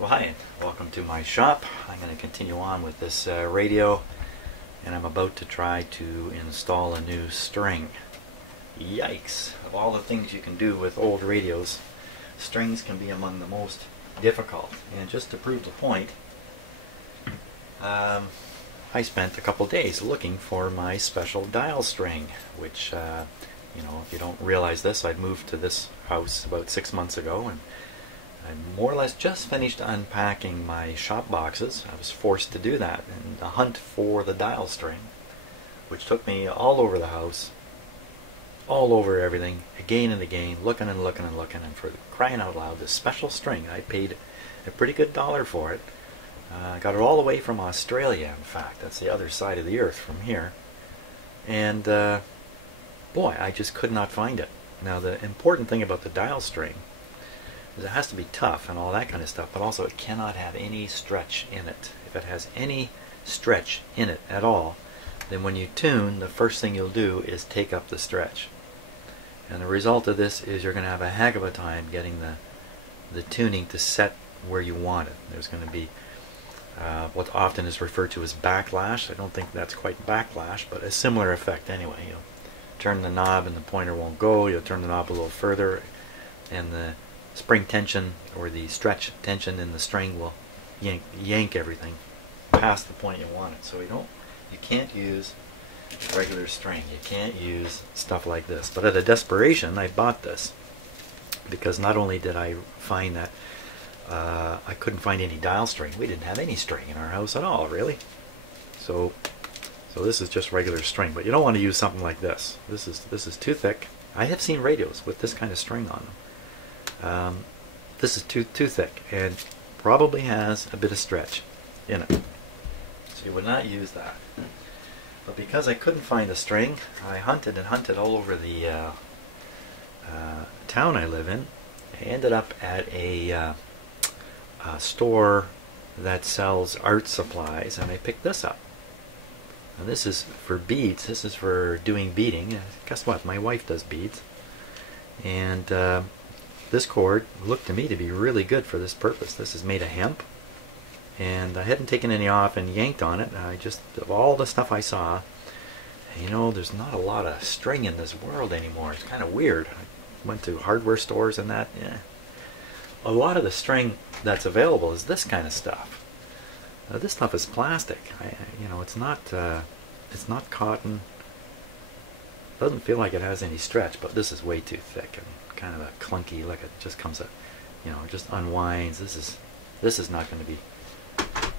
Well, hi, and welcome to my shop. I'm going to continue on with this radio, and I'm about to try to install a new string. Yikes! Of all the things you can do with old radios, strings can be among the most difficult. And just to prove the point, I spent a couple days looking for my special dial string, which, if you don't realize this, I moved to this house about 6 months ago, and I more or less just finished unpacking my shop boxes. I was forced to do that and a hunt for the dial string, which took me all over the house, all over everything, again and again, looking and looking and looking, and for crying out loud, this special string, I paid a pretty good dollar for it. I got it all the way from Australia, in fact. That's the other side of the earth from here. And boy, I just could not find it. Now, the important thing about the dial string is it has to be tough and all that kind of stuff, but also it cannot have any stretch in it. If it has any stretch in it at all, then when you tune, the first thing you'll do is take up the stretch. And the result of this is you're going to have a heck of a time getting the tuning to set where you want it. There's going to be what often is referred to as backlash. I don't think that's quite backlash, but a similar effect anyway. You'll turn the knob and the pointer won't go. You'll turn the knob a little further, and the spring tension or the stretch tension in the string will yank everything past the point you want it. So you can't use regular string. You can't use stuff like this. But out of desperation, I bought this because not only did I find that I couldn't find any dial string. We didn't have any string in our house at all, really. So this is just regular string. But you don't want to use something like this. This is too thick. I have seen radios with this kind of string on them. This is too thick and probably has a bit of stretch in it. So you would not use that. But because I couldn't find the string, I hunted and hunted all over the town I live in. I ended up at a store that sells art supplies, and I picked this up. And this is for beads. This is for doing beading. Guess what? My wife does beads. And this cord looked to me to be really good for this purpose. This is made of hemp, and I hadn't taken any off and yanked on it. I just, of all the stuff I saw, there's not a lot of string in this world anymore. It's kind of weird. I went to hardware stores and that. Yeah. A lot of the string that's available is this kind of stuff. This stuff is plastic. It's not cotton. Doesn't feel like it has any stretch, but this is way too thick and kind of a clunky, like it just comes just unwinds. This is not going to be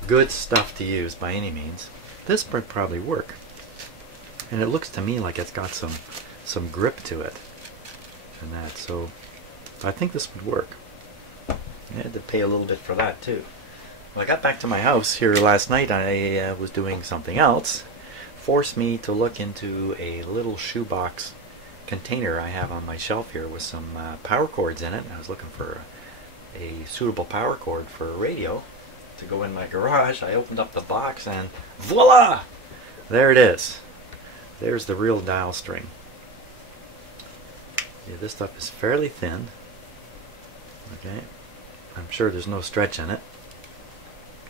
good stuff to use by any means. This would probably work, and it looks to me like it's got some grip to it and that, so I think this would work. I had to pay a little bit for that too. When I got back to my house here last night, I was doing something else. Forced me to look into a little shoebox container I have on my shelf here with some power cords in it. I was looking for a suitable power cord for a radio to go in my garage. I opened up the box and voila! There it is. There's the real dial string. Yeah, this stuff is fairly thin. Okay, I'm sure there's no stretch in it.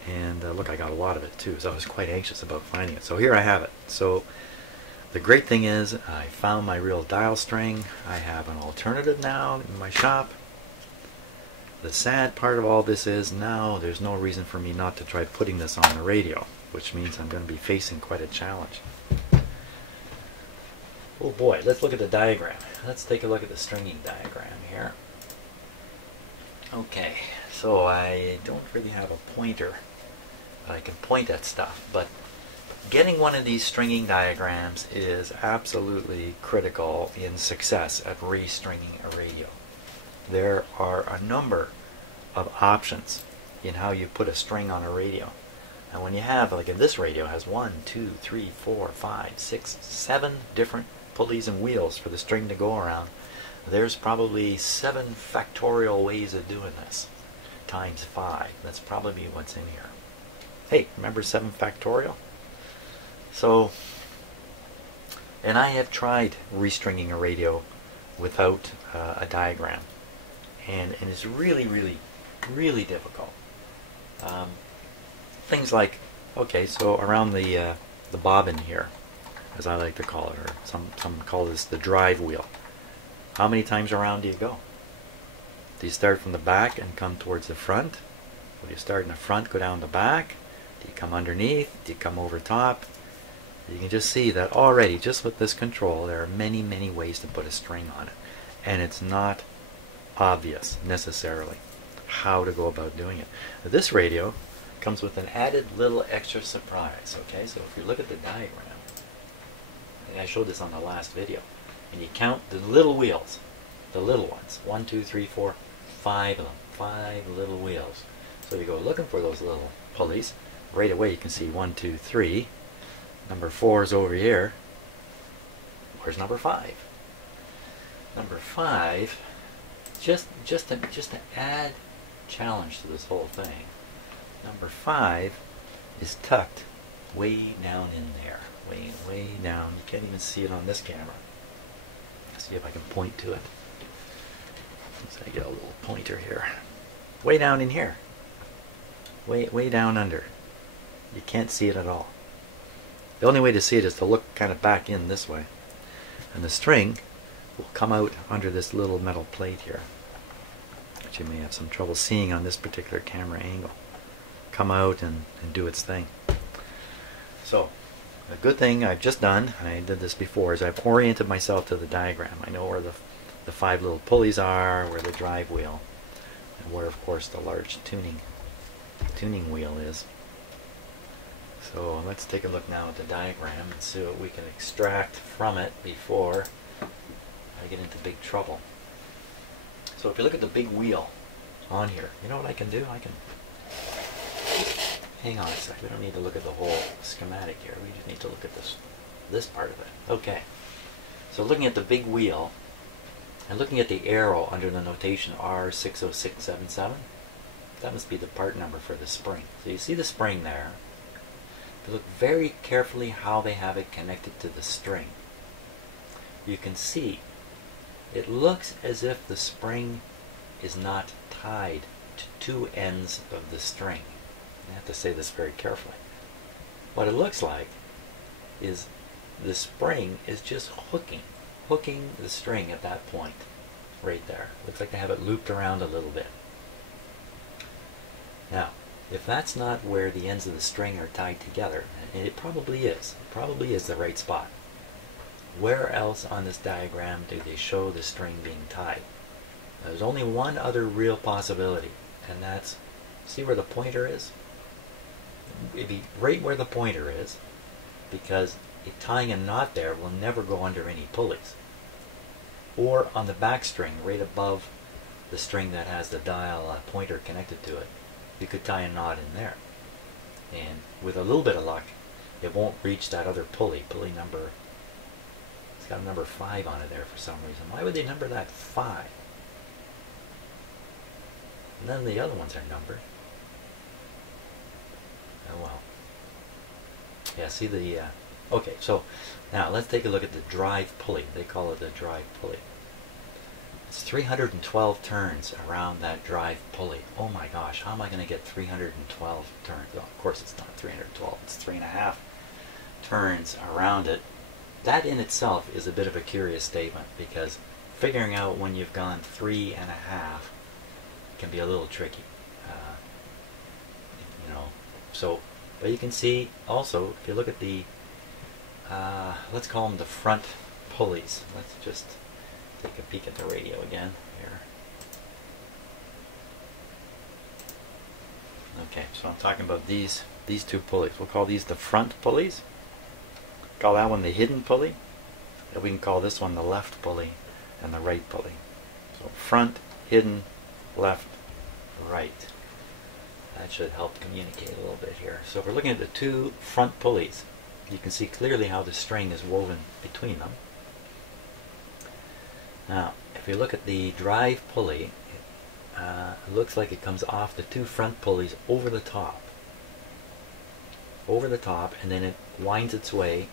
And look, I got a lot of it too, so I was quite anxious about finding it. So here I have it. So the great thing is I found my real dial string. I have an alternative now in my shop. The sad part of all this is now there's no reason for me not to try putting this on the radio, which means I'm going to be facing quite a challenge. Oh boy, let's look at the diagram. Let's take a look at the stringing diagram here. Okay, so I don't really have a pointer. I can point at stuff, but getting one of these stringing diagrams is absolutely critical in success at restringing a radio. There are a number of options in how you put a string on a radio. And when you have, like this radio has 1, 2, 3, 4, 5, 6, 7 different pulleys and wheels for the string to go around, there's probably 7 factorial ways of doing this, times 5. That's probably what's in here. Hey, remember 7 factorial? So, and I have tried restringing a radio without a diagram, and it's really, really, really difficult. Um, things like, okay, so around the bobbin here, as I like to call it, or some call this the drive wheel. How many times around do you go? Do you start from the back and come towards the front? Or do you start in the front, go down the back? Do you come underneath? Do you come over top? You can just see that already, just with this control, there are many, many ways to put a string on it. And it's not obvious, necessarily, how to go about doing it. This radio comes with an added little extra surprise, okay? So if you look at the diagram, I showed this on the last video, and you count the little wheels, the little ones, 1, 2, 3, 4, 5 of them, 5 little wheels. So you go looking for those little pulleys. Right away you can see 1, 2, 3. Number 4 is over here. Where's number 5? Number 5, just to add challenge to this whole thing, number 5 is tucked way down in there. Way down. You can't even see it on this camera. Let's see if I can point to it. Let's say I get a little pointer here. Way down in here. Way down under. You can't see it at all. The only way to see it is to look kind of back in this way. And the string will come out under this little metal plate here, which you may have some trouble seeing on this particular camera angle. Come out and do its thing. So, a good thing I've just done, and I did this before, is I've oriented myself to the diagram. I know where the 5 little pulleys are, where the drive wheel, and where, of course, the large tuning wheel is. So let's take a look now at the diagram and see what we can extract from it before I get into big trouble. So if you look at the big wheel on here, you know what I can do? I can... Hang on a sec, we don't need to look at the whole schematic here. We just need to look at this part of it. Okay, so looking at the big wheel and looking at the arrow under the notation R60677, that must be the part number for the spring. So you see the spring there. If you look very carefully how they have it connected to the string, you can see it looks as if the spring is not tied to 2 ends of the string. I have to say this very carefully. What it looks like is the spring is just hooking the string at that point right there. Looks like they have it looped around a little bit. Now, if that's not where the ends of the string are tied together, and it probably is the right spot, where else on this diagram do they show the string being tied? There's only one other real possibility, and that's, see where the pointer is? It'd be right where the pointer is, because tying a knot there will never go under any pulleys. Or on the back string, right above the string that has the dial pointer connected to it, you could tie a knot in there. And with a little bit of luck, it won't reach that other pulley number, it's got a number 5 on it there for some reason. Why would they number that 5? And then the other ones are numbered. Oh well. Yeah, see the... okay, so now let's take a look at the drive pulley. They call it the drive pulley. It's 312 turns around that drive pulley. Oh my gosh, how am I going to get 312 turns? Well, of course it's not 312, it's 3.5 turns around it. That in itself is a bit of a curious statement, because figuring out when you've gone 3.5 can be a little tricky. You know, so, but you can see also, if you look at the, let's call them the front pulleys. Let's just take a peek at the radio again here. Okay, so I'm talking about these 2 pulleys. We'll call these the front pulleys. Call that one the hidden pulley. And we can call this one the left pulley and the right pulley. So front, hidden, left, right. That should help communicate a little bit here. So if we're looking at the 2 front pulleys, you can see clearly how the string is woven between them. Now, if you look at the drive pulley, it looks like it comes off the 2 front pulleys over the top, and then it winds its way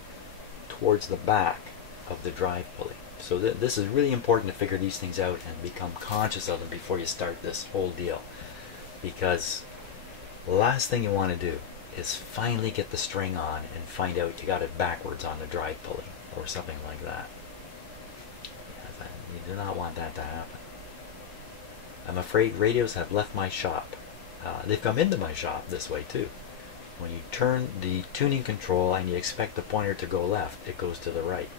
towards the back of the drive pulley. So this is really important to figure these things out and become conscious of them before you start this whole deal, because last thing you want to do is finally get the string on and find out you got it backwards on the drive pulley or something like that. You do not want that to happen. I'm afraid radios have left my shop. They've come into my shop this way too. When you turn the tuning control and you expect the pointer to go left, it goes to the right.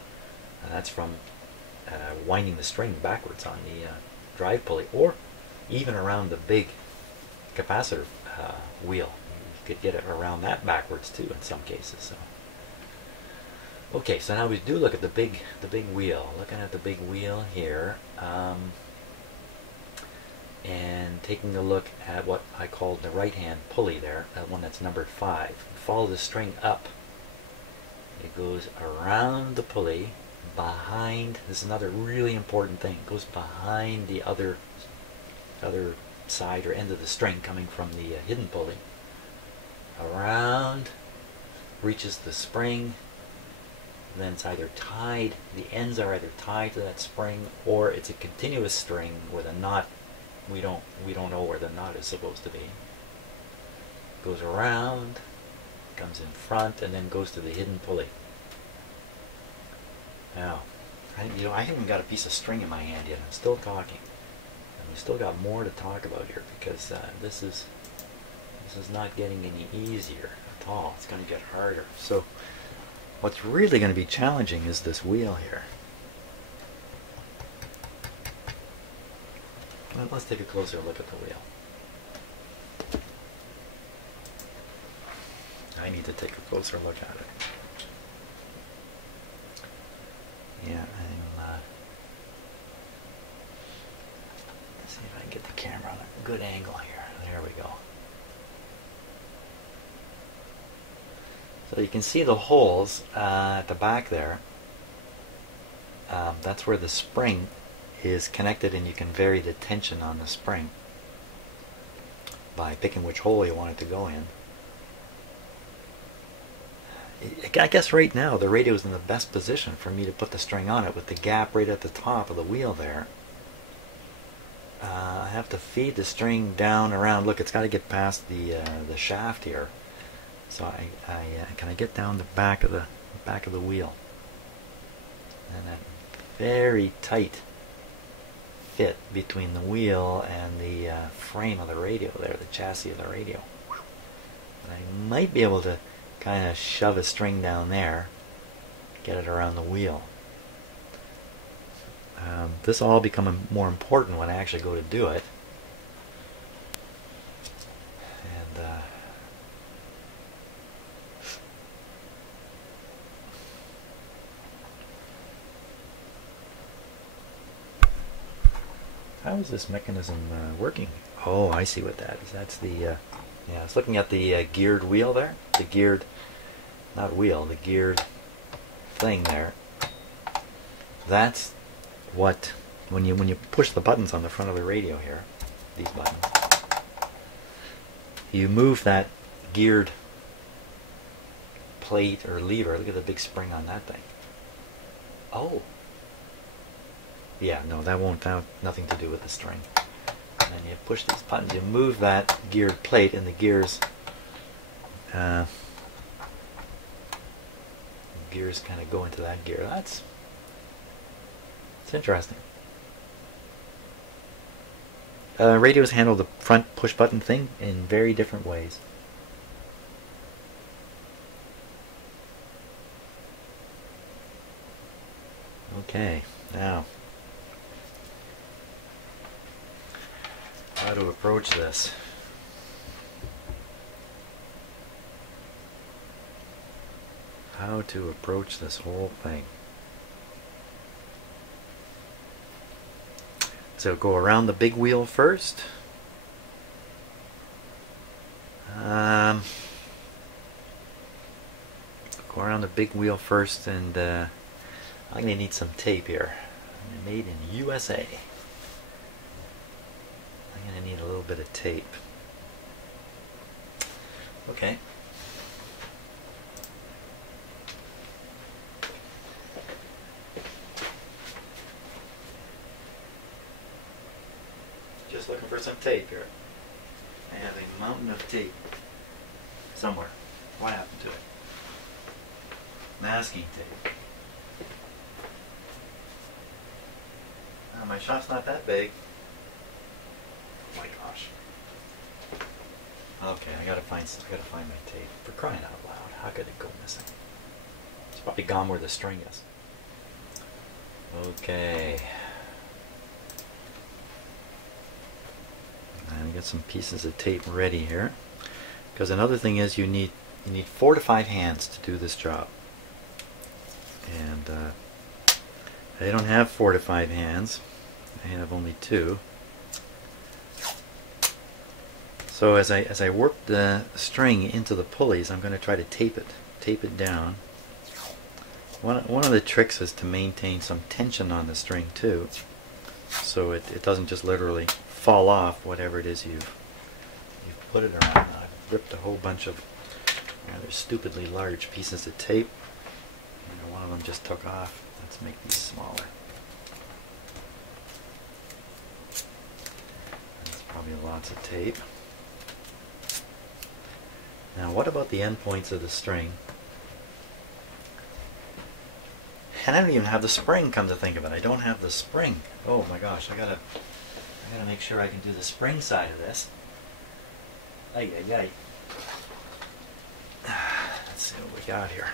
And that's from winding the string backwards on the drive pulley, or even around the big capacitor wheel. You could get it around that backwards too in some cases. So. Okay, so now we do look at the big wheel. Looking at the big wheel here, and taking a look at what I called the right-hand pulley there, that one that's numbered 5. Follow the string up. It goes around the pulley, behind. This is another really important thing. It goes behind the other side or end of the string coming from the hidden pulley. Around, reaches the spring. Then it's either tied, the ends are either tied to that spring, or it's a continuous string with a knot. We don't know where the knot is supposed to be. Goes around, comes in front, and then goes to the hidden pulley. Now, I haven't got a piece of string in my hand yet. I'm still talking, and we still got more to talk about here, because this is not getting any easier at all. It's going to get harder. So what's really going to be challenging is this wheel here. Well, let's take a closer look at the wheel. I need to take a closer look at it. Yeah, let's see if I can get the camera on a good angle here. There we go. So you can see the holes at the back there. That's where the spring is connected, and you can vary the tension on the spring by picking which hole you want it to go in. I guess right now the radio is in the best position for me to put the string on it, with the gap right at the top of the wheel there. I have to feed the string down around. Look, it's got to get past the shaft here. So can I get down the back of the wheel, and that very tight fit between the wheel and the frame of the radio there, the chassis of the radio. And I might be able to kind of shove a string down there, get it around the wheel. This will all become more important when I actually go to do it. And how is this mechanism working? Oh, I see what that is. That's the yeah, I was looking at the geared wheel there. The geared, not wheel, the geared thing there. That's what, when you push the buttons on the front of the radio here, these buttons, you move that geared plate or lever. Look at the big spring on that thing. Oh. Yeah, no, that won't have nothing to do with the string. And then you push these buttons, you move that geared plate, and the gears kind of go into that gear. It's interesting. Radios handle the front push button thing in very different ways. Okay, now how to approach this. How to approach this whole thing. So go around the big wheel first. Go around the big wheel first, and I'm going to need some tape here. Made in USA. I'm going to need a little bit of tape. Okay. Just looking for some tape here. I have a mountain of tape. somewhere. What happened to it? Masking tape. Oh, my shop's not that big. Oh my gosh. Okay, I gotta find my tape. For crying out loud, how could it go missing? It's probably gone where the string is. Okay. And get some pieces of tape ready here. Because another thing is you need 4 to 5 hands to do this job. And I don't have 4 to 5 hands. I have only 2. So as I work the string into the pulleys, I'm going to try to tape it down. One of the tricks is to maintain some tension on the string too, so it doesn't just literally fall off whatever it is you've put it around. I've ripped a whole bunch of rather stupidly large pieces of tape. One of them just took off. Let's make these smaller. That's probably lots of tape. Now what about the end points of the string? And I don't even have the spring, come to think of it. I don't have the spring. Oh my gosh, I gotta make sure I can do the spring side of this. Ay, ay, ay. Let's see what we got here.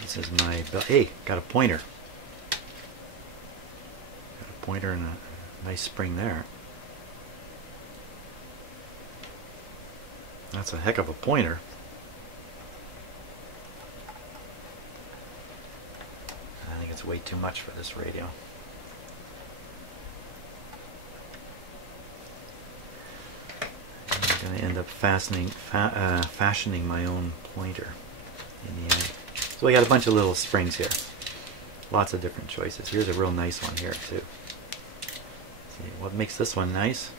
This is my, hey, got a pointer. Got a pointer and a nice spring there. That's a heck of a pointer. I think it's way too much for this radio. I'm going to end up fashioning my own pointer in the end. So we got a bunch of little springs here. Lots of different choices. Here's a real nice one here too. See, what makes this one nice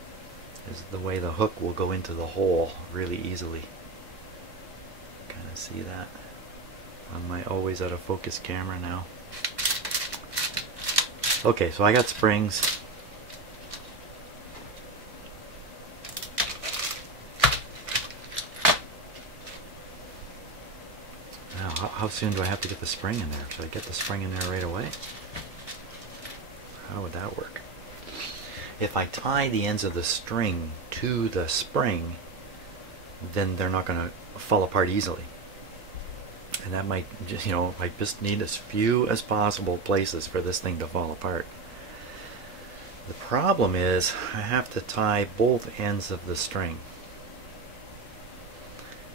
is the way the hook will go into the hole really easily. Kind of see that on my always out of focus camera now. Okay, so I got springs. Now, how soon do I have to get the spring in there? Should I get the spring in there right away? How would that work? If I tie the ends of the string to the spring, then they're not going to fall apart easily. And that might just, I just need as few as possible places for this thing to fall apart. The problem is I have to tie both ends of the string.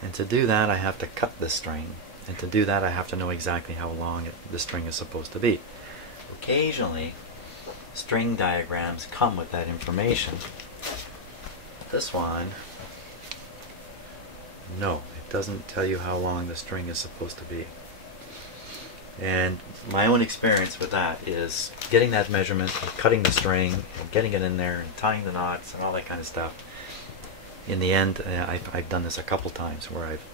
And to do that I have to cut the string. And to do that I have to know exactly how long the string is supposed to be. Occasionally string diagrams come with that information. This one, no, it doesn't tell you how long the string is supposed to be. And my own experience with that is getting that measurement and cutting the string and getting it in there and tying the knots and all that kind of stuff. In the end, I've done this a couple times where I've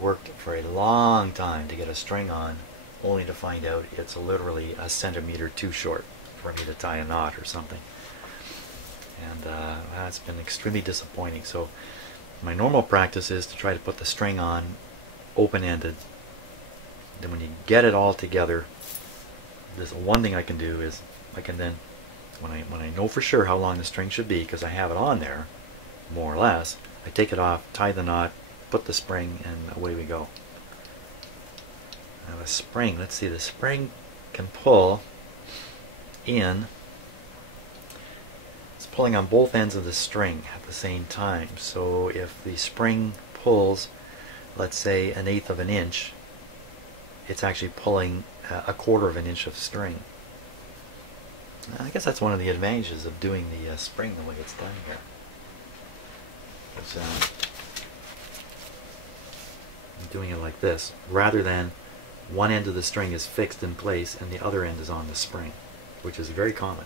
worked for a long time to get a string on, only to find out it's literally a centimeter too short for me to tie a knot or something. And that's been extremely disappointing. So my normal practice is to try to put the string on open-ended. Then when you get it all together, there's one thing I can do is I can then, when I know for sure how long the string should be, because I have it on there, more or less, I take it off, tie the knot, put the spring, and away we go. I have a spring. Let's see, the spring can pull in. It's pulling on both ends of the string at the same time. So if the spring pulls, let's say, 1/8 of an inch, it's actually pulling 1/4 of an inch of string. I guess that's one of the advantages of doing the spring the way it's done here. I'm doing it like this, rather than one end of the string is fixed in place and the other end is on the spring, which is very common.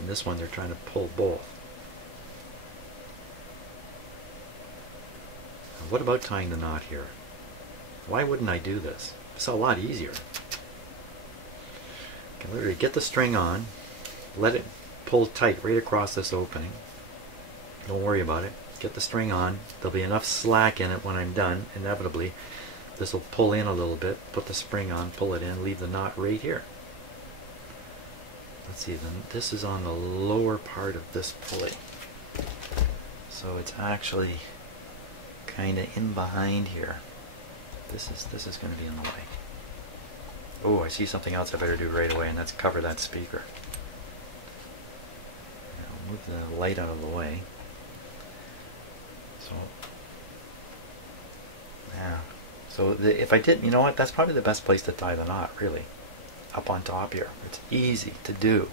In this one they're trying to pull both. Now, what about tying the knot here? Why wouldn't I do this? It's a lot easier. I can literally get the string on, let it pull tight right across this opening, Don't worry about it. Get the string on. There'll be enough slack in it when I'm done, inevitably. This will pull in a little bit, put the spring on, pull it in, leave the knot right here. Let's see, then this is on the lower part of this pulley. So it's actually kind of in behind here. This is going to be in the way. Oh, I see something else I better do right away, and that's cover that speaker. I'll move the light out of the way. So, yeah. So if I did, you know what, that's probably the best place to tie the knot, really. Up on top here. It's easy to do.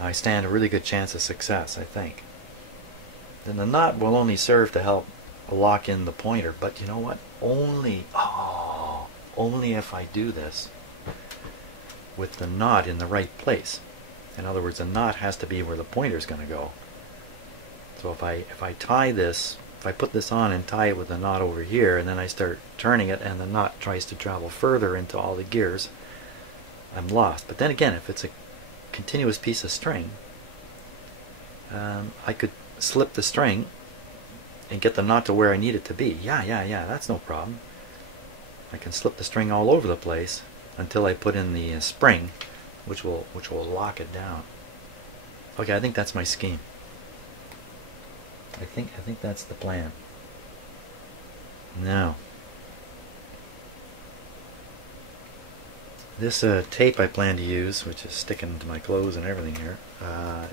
I stand a really good chance of success, I think. Then the knot will only serve to help lock in the pointer, but you know what? Only if I do this with the knot in the right place. In other words, the knot has to be where the pointer's going to go. So if I tie this, if I put this on and tie it with the knot over here, and then I start turning it and the knot tries to travel further into all the gears, I'm lost. But then again, if it's a continuous piece of string, I could slip the string and get the knot to where I need it to be. Yeah, that's no problem. I can slip the string all over the place until I put in the spring, which will lock it down. Okay, I think that's my scheme. I think that's the plan. Now, this tape I plan to use, which is sticking to my clothes and everything here,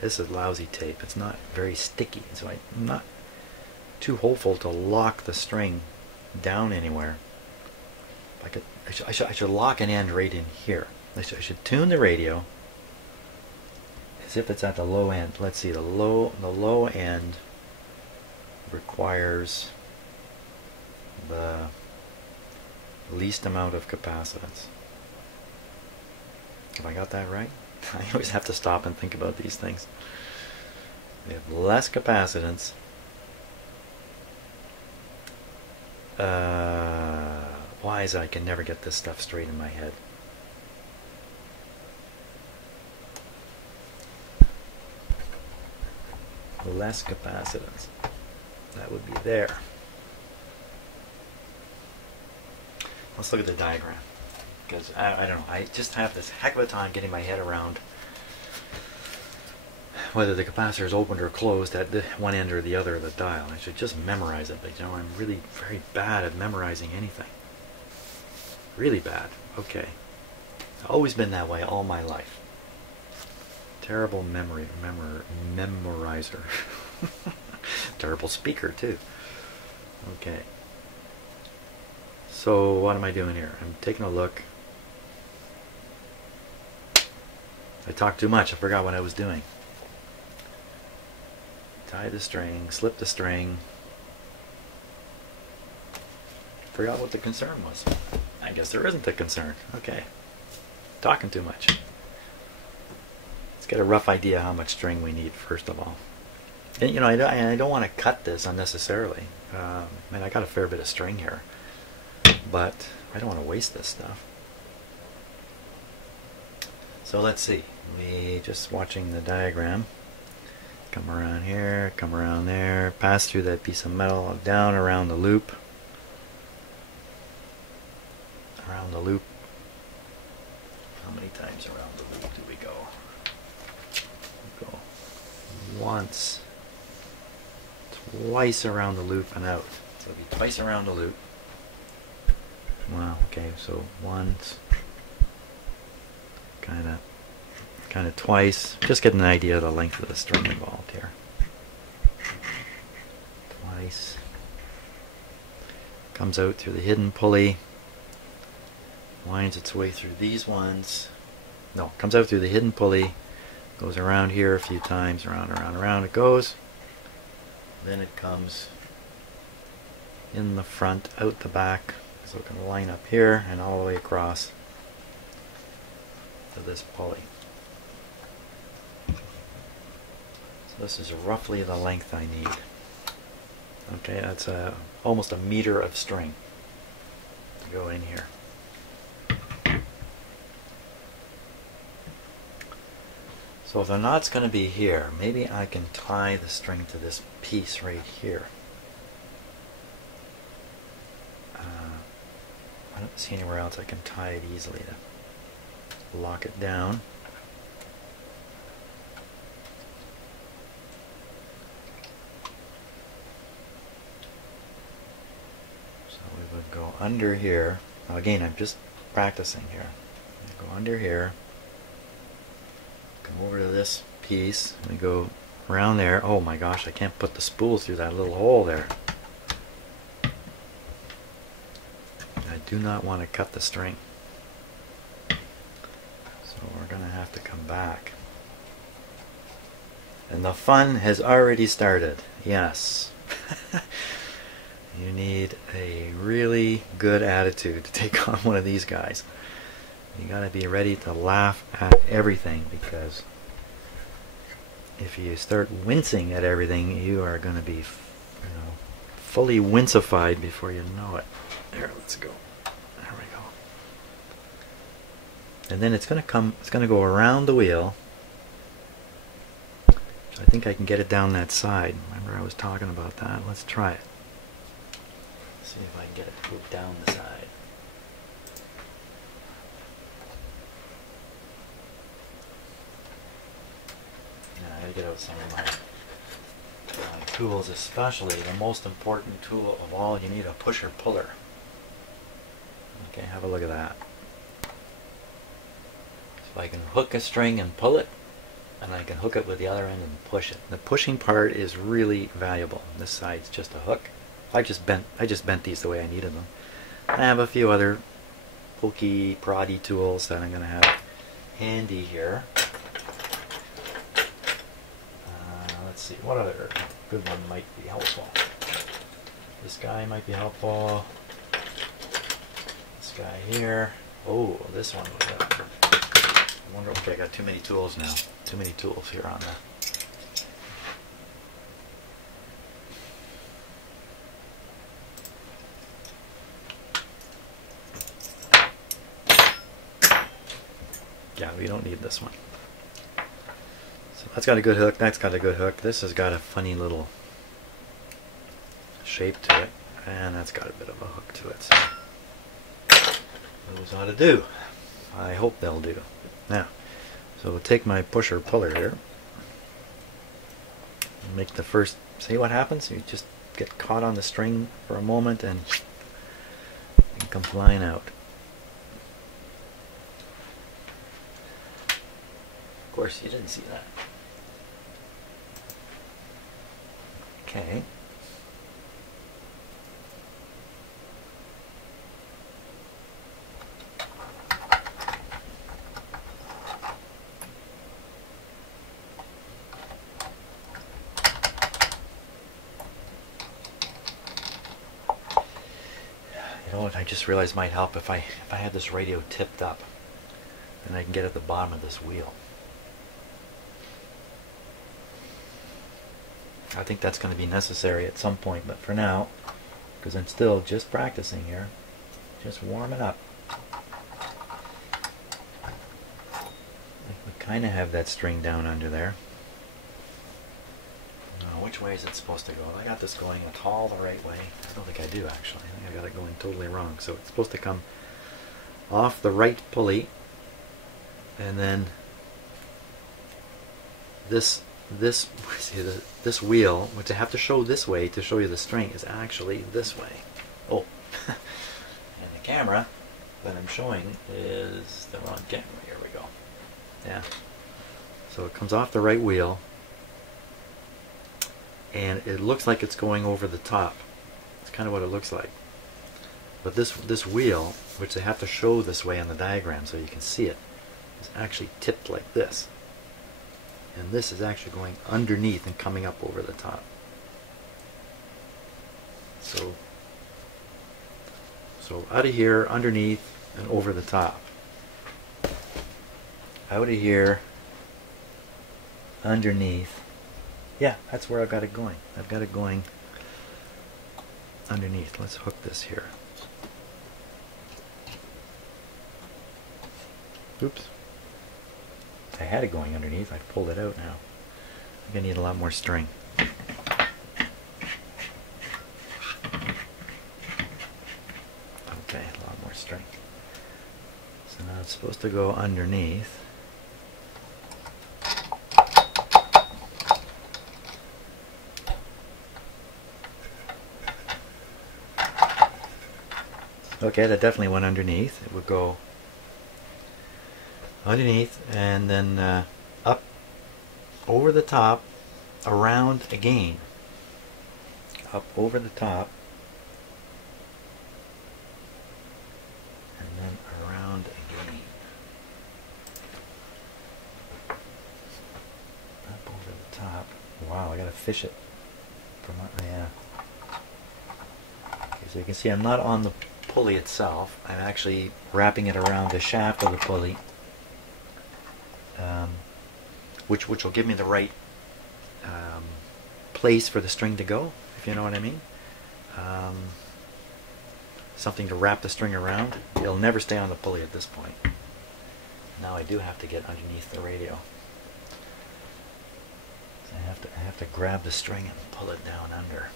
this is lousy tape. It's not very sticky, so I'm not too hopeful to lock the string down anywhere. I should lock an end right in here. I should tune the radio as if it's at the low end. Let's see, the low end requires the least amount of capacitance. Have I got that right? I always have to stop and think about these things. We have less capacitance. Why is it I can never get this stuff straight in my head? Less capacitance. That would be there. Let's look at the diagram. Because I don't know, I just have this heck of a time getting my head around whether the capacitor is opened or closed at the one end or the other of the dial. I should just memorize it, but you know, I'm really very bad at memorizing anything. Really bad. Okay. I've always been that way all my life. Terrible memorizer. Terrible speaker too. Okay. So what am I doing here? I'm taking a look. I talked too much. I forgot what I was doing. Tie the string, slip the string. Forgot what the concern was. I guess there isn't a concern. Okay. Talking too much. Let's get a rough idea how much string we need first of all. And, you know, I don't want to cut this unnecessarily. I mean, I got a fair bit of string here, but I don't want to waste this stuff. So let's see. We just watching the diagram. Come around here, come around there, pass through that piece of metal, down around the loop. Around the loop. How many times around the loop do we go? We go once, twice around the loop and out. So it'll be twice around the loop. Wow, okay, so once, kind of twice. Just get an idea of the length of the string involved here. Twice. Comes out through the hidden pulley. Winds its way through these ones. No, comes out through the hidden pulley. Goes around here a few times. Around it goes. Then it comes in the front, out the back. So it can line up here and all the way across to this pulley. So this is roughly the length I need. Okay, that's almost a meter of string to go in here. So if the knot's going to be here, maybe I can tie the string to this piece right here. I don't see anywhere else I can tie it easily to lock it down. So we would go under here. Now again, I'm just practicing here. Go under here. Come over to this piece. And we go around there. Oh my gosh, I can't put the spool through that little hole there. I do not want to cut the string. So we're going to have to come back. And the fun has already started. Yes. You need a really good attitude to take on one of these guys. You got to be ready to laugh at everything, because if you start wincing at everything, you are going to be, fully wincified before you know it. There, let's go. There we go. And then it's going to come. It's going to go around the wheel. So I think I can get it down that side. Remember, I was talking about that. Let's try it. See if I can get it to go down the side. Now I gotta get out some of my tools, especially the most important tool of all. You need a pusher puller. Okay, have a look at that. So I can hook a string and pull it, and I can hook it with the other end and push it. The pushing part is really valuable. This side's just a hook. I just bent these the way I needed them. I have a few other pokey, proddy tools that I'm going to have handy here. Let's see, what other good one might be helpful? This guy might be helpful. This guy here. Oh, this one. I wonder, okay, I got too many tools now. Too many tools here on the. Yeah, we don't need this one. So that's got a good hook, that's got a good hook. This has got a funny little shape to it, and that's got a bit of a hook to it. So those ought to do. I hope they'll do. Now, so we'll take my pusher puller here. Make the first, see what happens? You just get caught on the string for a moment and you come flying out. Of course, you didn't see that. Okay. You know what I just realized might help if I had this radio tipped up, then I can get at the bottom of this wheel. I think that's going to be necessary at some point, but for now, because I'm still just practicing here, just warming up. We kind of have that string down under there. Now, which way is it supposed to go? I got this going at all the right way. I don't think I do, actually. I think I got it going totally wrong. So it's supposed to come off the right pulley, and then this this wheel, which I have to show this way to show you the string, is actually this way. Oh, and the camera that I'm showing is the wrong camera. Here we go. Yeah. So it comes off the right wheel, and it looks like it's going over the top. It's kind of what it looks like. But this wheel, which they have to show this way on the diagram so you can see it, is actually tipped like this. And this is actually going underneath and coming up over the top. So out of here, underneath, and over the top. Out of here, underneath. Yeah, that's where I've got it going. I've got it going underneath. Let's hook this here. Oops. I had it going underneath. I pulled it out now. I'm going to need a lot more string. Okay, a lot more string. So now it's supposed to go underneath. Okay, that definitely went underneath. It would go underneath and then up over the top, around again. Up over the top and then around again. Up over the top. Wow, I gotta fish it from up there. Okay, so you can see I'm not on the pulley itself. I'm actually wrapping it around the shaft of the pulley, which will give me the right place for the string to go, if you know what I mean. Something to wrap the string around. It'll never stay on the pulley at this point. Now I do have to get underneath the radio. So I have to grab the string and pull it down under.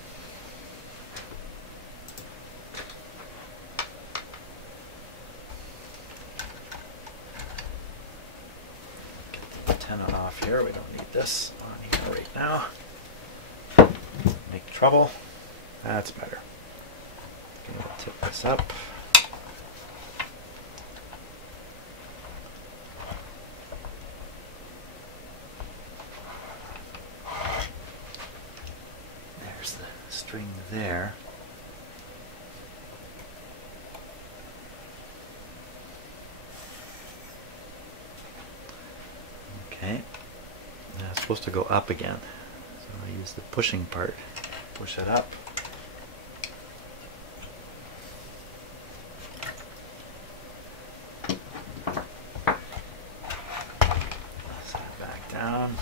Antenna off here. We don't need this on here right now. Make trouble. That's better. I'm going to tip this up. There's the string there. Okay, now it's supposed to go up again, so I use the pushing part, push it up. Set it back down.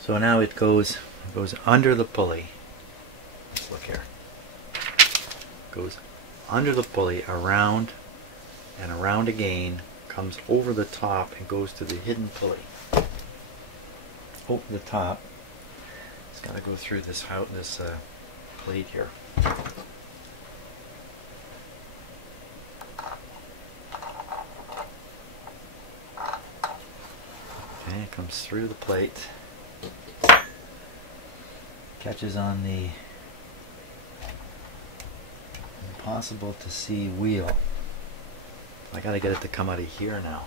So now it goes under the pulley. Let's look here. Goes under the pulley, around and around again, comes over the top and goes to the hidden pulley. Over the top. It's got to go through this plate here. Okay, it comes through the plate, catches on the impossible to see wheel. I gotta get it to come out of here now.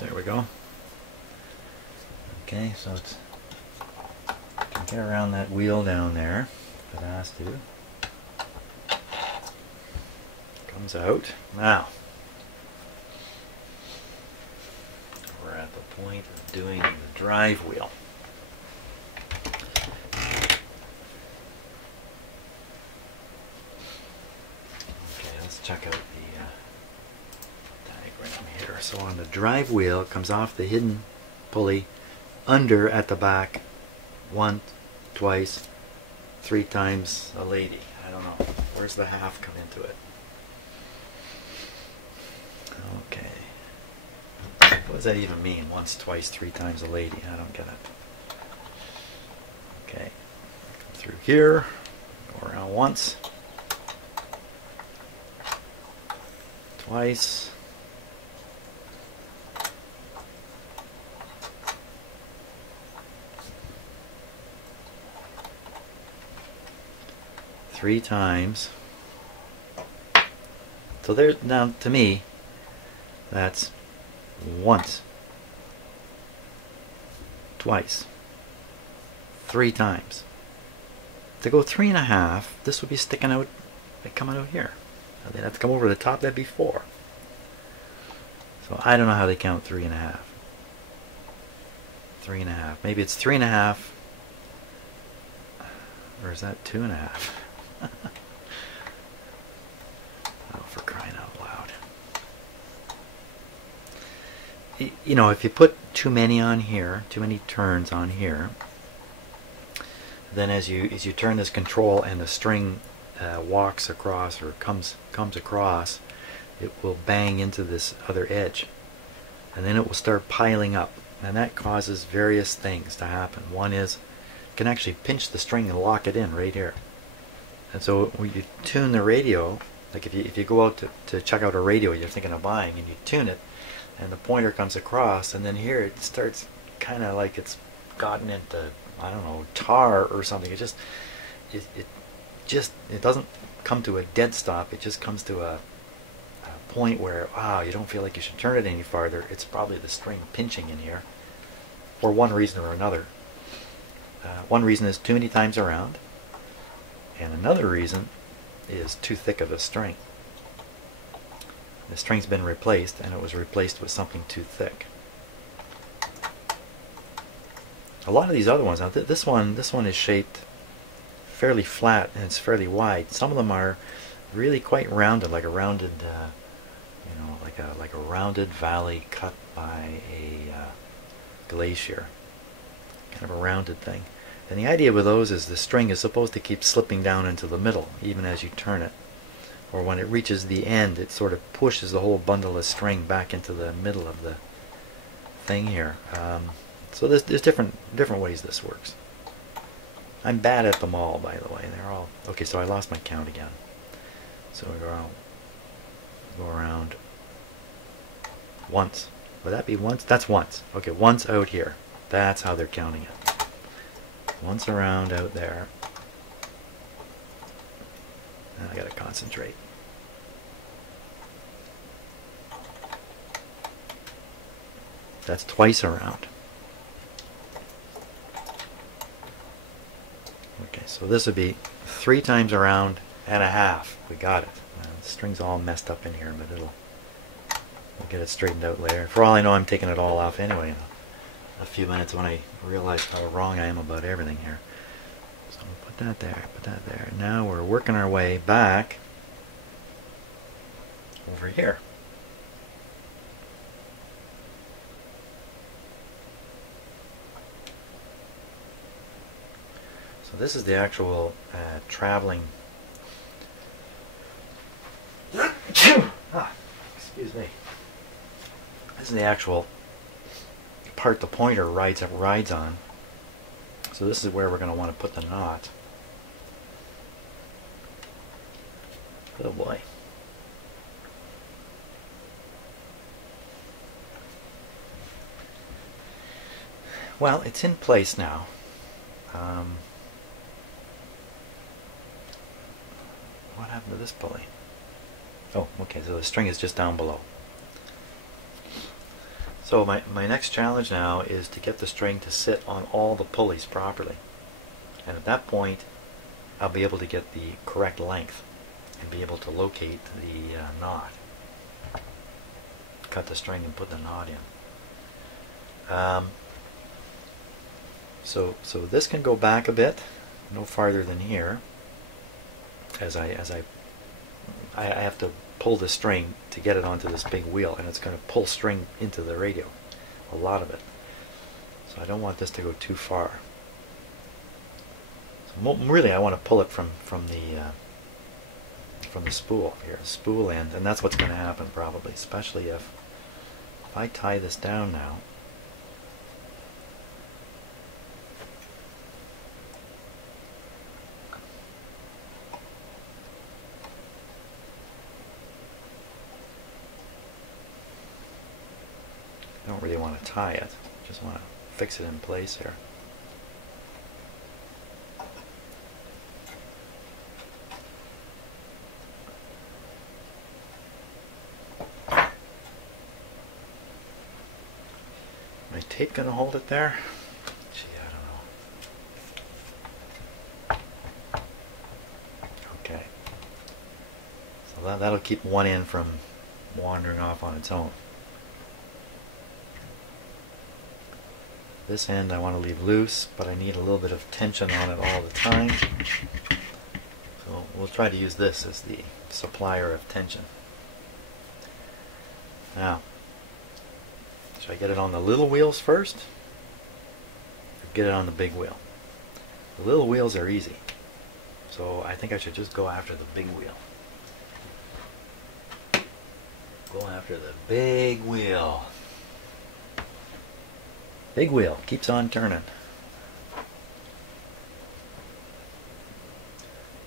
There we go. Okay, so it's can get around that wheel down there if it has to. Comes out. Now we're at the point of doing the drive wheel. Okay, let's check out the diagram here. So on the drive wheel, it comes off the hidden pulley under at the back, once, twice, 3 times a lady. I don't know. Where's the half come into it? Okay. What does that even mean? Once, twice, 3 times a lady. I don't get it. Okay. Come through here. Go around once. Twice. Three times. So there, now to me, that's once, twice, 3 times. To go 3.5, this would be sticking out, coming out here. They'd have to come over the top, that'd be 4. So I don't know how they count 3.5. 3.5. Maybe it's 3.5, or is that 2.5? Oh, for crying out loud. you know, if you put too many on here, too many turns on here, then as you turn this control and the string walks across or comes across, it will bang into this other edge, and then it will start piling up, and that causes various things to happen. One is you can actually pinch the string and lock it in right here. And so when you tune the radio, like if you go out to check out a radio you're thinking of buying and you tune it, and the pointer comes across, and then here it starts kind of like it's gotten into, I don't know, tar or something. It doesn't come to a dead stop. It just comes to a point where, wow, you don't feel like you should turn it any farther. It's probably the string pinching in here for one reason or another. One reason is too many times around, and another reason is too thick of a string. The string's been replaced, and it was replaced with something too thick. A lot of these other ones, now this one is shaped fairly flat and it's fairly wide. Some of them are really quite rounded, like a rounded, you know, like a rounded valley cut by a glacier, kind of a rounded thing. And the idea with those is the string is supposed to keep slipping down into the middle, even as you turn it. Or when it reaches the end, it sort of pushes the whole bundle of string back into the middle of the thing here. So there's different ways this works. I'm bad at them all, by the way. They're all okay. So I lost my count again. So we go around once. Would that be once? That's once. Okay, once out here. That's how they're counting it. Once around out there. Now I gotta concentrate. That's twice around. Okay, so this would be 3 times around and a half. We got it. The string's all messed up in here, but we'll get it straightened out later. For all I know, I'm taking it all off anyway in a few minutes when I realize how wrong I am about everything here. So we'll put that there, put that there. Now we're working our way back over here. So this is the actual traveling. Excuse me. This is the actual part the pointer rides on. So this is where we're going to want to put the knot. Oh boy. Well, it's in place now. What happened to this pulley? Oh, okay, so the string is just down below. So my next challenge now is to get the string to sit on all the pulleys properly. And at that point, I'll be able to get the correct length and be able to locate the knot. Cut the string and put the knot in. So this can go back a bit, no farther than here. As I have to pull the string to get it onto this big wheel, and it's going to pull string into the radio, a lot of it. So I don't want this to go too far. So really, I want to pull it from the spool here, spool end, and that's what's going to happen probably, especially if I tie this down now. I don't really want to tie it, just want to fix it in place here. My tape gonna hold it there? Gee, I don't know. Okay. So that'll keep one end from wandering off on its own. This end I want to leave loose, but I need a little bit of tension on it all the time. So we'll try to use this as the supplier of tension. Now, Should I get it on the little wheels first? Or get it on the big wheel? The little wheels are easy. So I think I should just go after the big wheel. Go after the big wheel. Big wheel keeps on turning.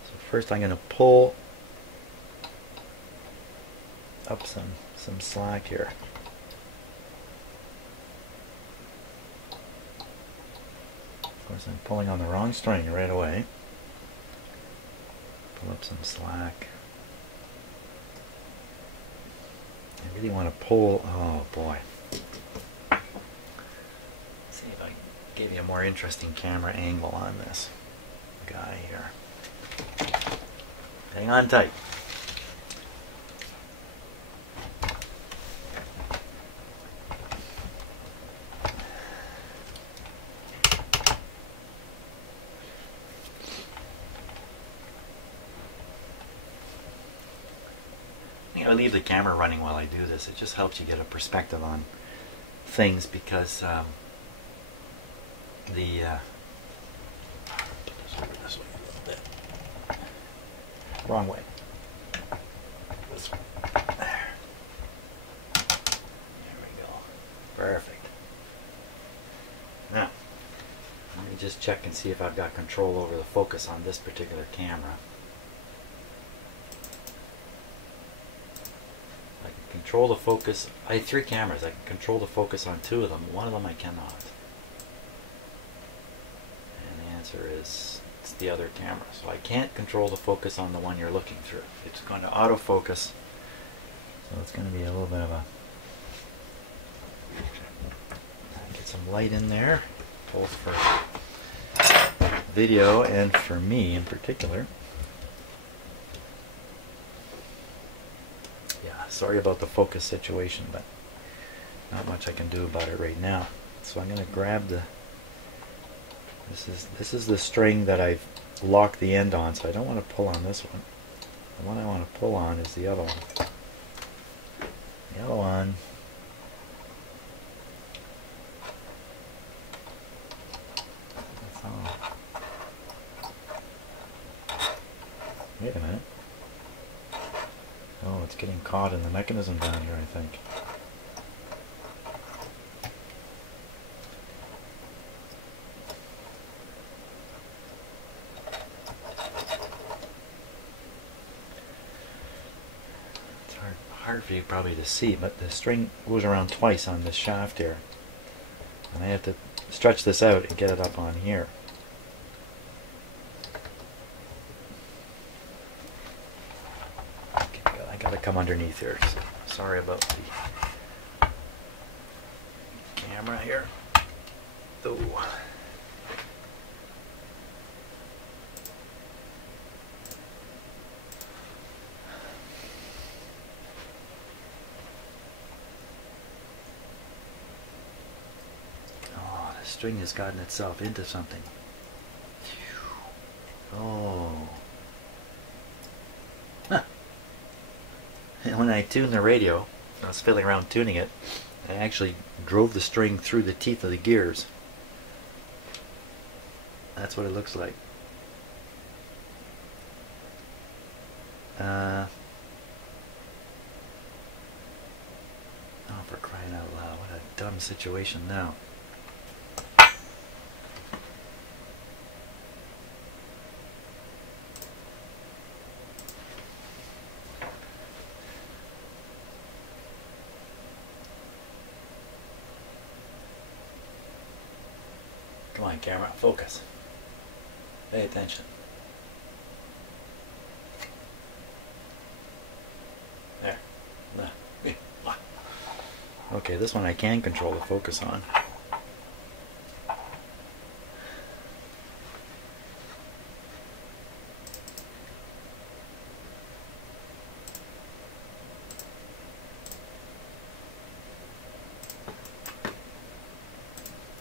So first I'm going to pull up some slack here. Of course I'm pulling on the wrong string right away. Pull up some slack. I really want to pull, oh boy. Let's see if I give you a more interesting camera angle on this guy here. Hang on tight. I leave the camera running while I do this. It just helps you get a perspective on things because put this over this way a little bit. Wrong way. This way. There. There we go. Perfect. Now, let me just check and see if I've got control over the focus on this particular camera. Control the focus. I have 3 cameras. I can control the focus on 2 of them. One of them I cannot. And the answer is it's the other camera. So I can't control the focus on the one you're looking through. It's going to autofocus. So it's going to be a little bit of a... Get some light in there, both for video and for me in particular. Sorry about the focus situation, but not much I can do about it right now. So I'm going to grab the... This is the string that I've locked the end on, so I don't want to pull on this one. The one I want to pull on is the other one. The other one... Wait a minute. Oh, it's getting caught in the mechanism down here, I think. It's hard for you probably to see, but the string goes around twice on this shaft here. And I have to stretch this out and get it up on here. Come underneath here. So sorry about the camera here. Ooh. Oh, the string has gotten itself into something. Oh. And when I tuned the radio, I was fiddling around tuning it, I actually drove the string through the teeth of the gears. That's what it looks like. Oh, for crying out loud, what a dumb situation now. Come on, camera, focus. Pay attention. There. Okay, this one I can control the focus on.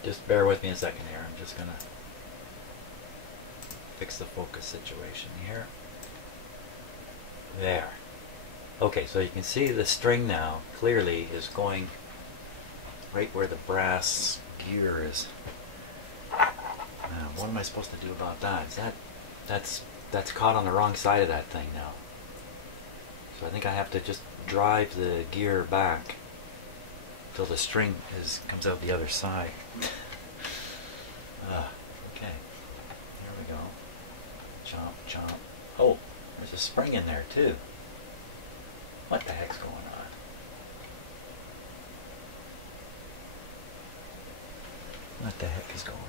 Just bear with me a second here. I'm just gonna fix the focus situation here. There. Okay, so you can see the string now clearly is going right where the brass gear is. What am I supposed to do about that? Is that's caught on the wrong side of that thing now. So I think I have to just drive the gear back till the string comes out the other side. Okay, here we go. Chomp, chomp. Oh, there's a spring in there too. What the heck's going on? What the heck is going on?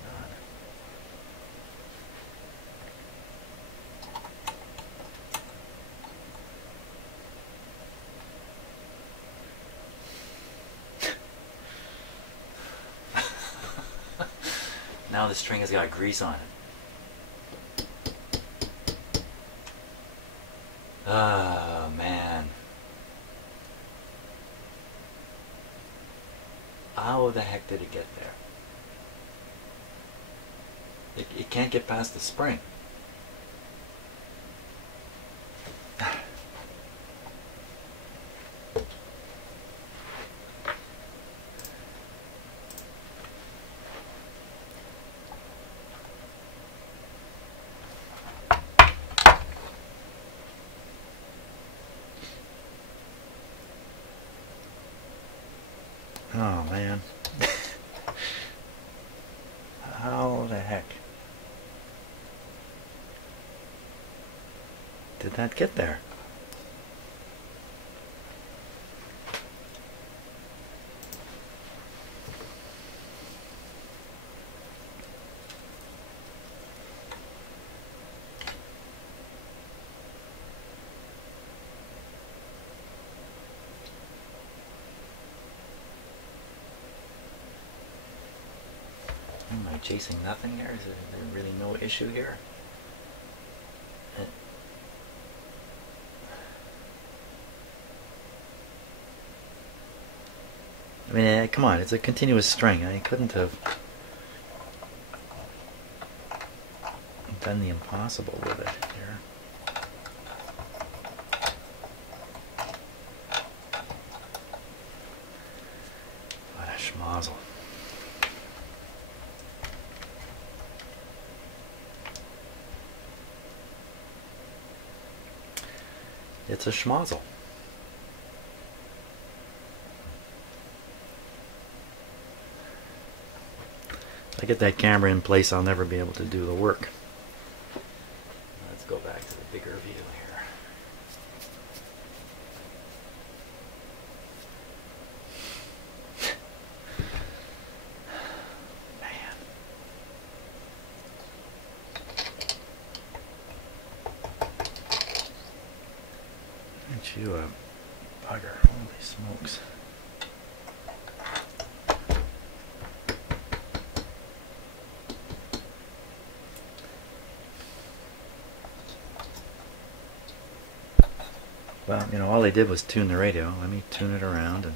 Now the string has got grease on it. Oh, man. How the heck did it get there? It can't get past the spring. Oh man. How the heck did that get there? Am I chasing nothing here? Is there really no issue here? I mean, come on, it's a continuous string. I couldn't have done the impossible with it here. What a schmozzle. It's a schmozzle. If I get that camera in place, I'll never be able to do the work. Let's go back to the bigger view here. Man. Aren't you a bugger? Holy smokes. Well, you know, all they did was tune the radio. Let me tune it around, and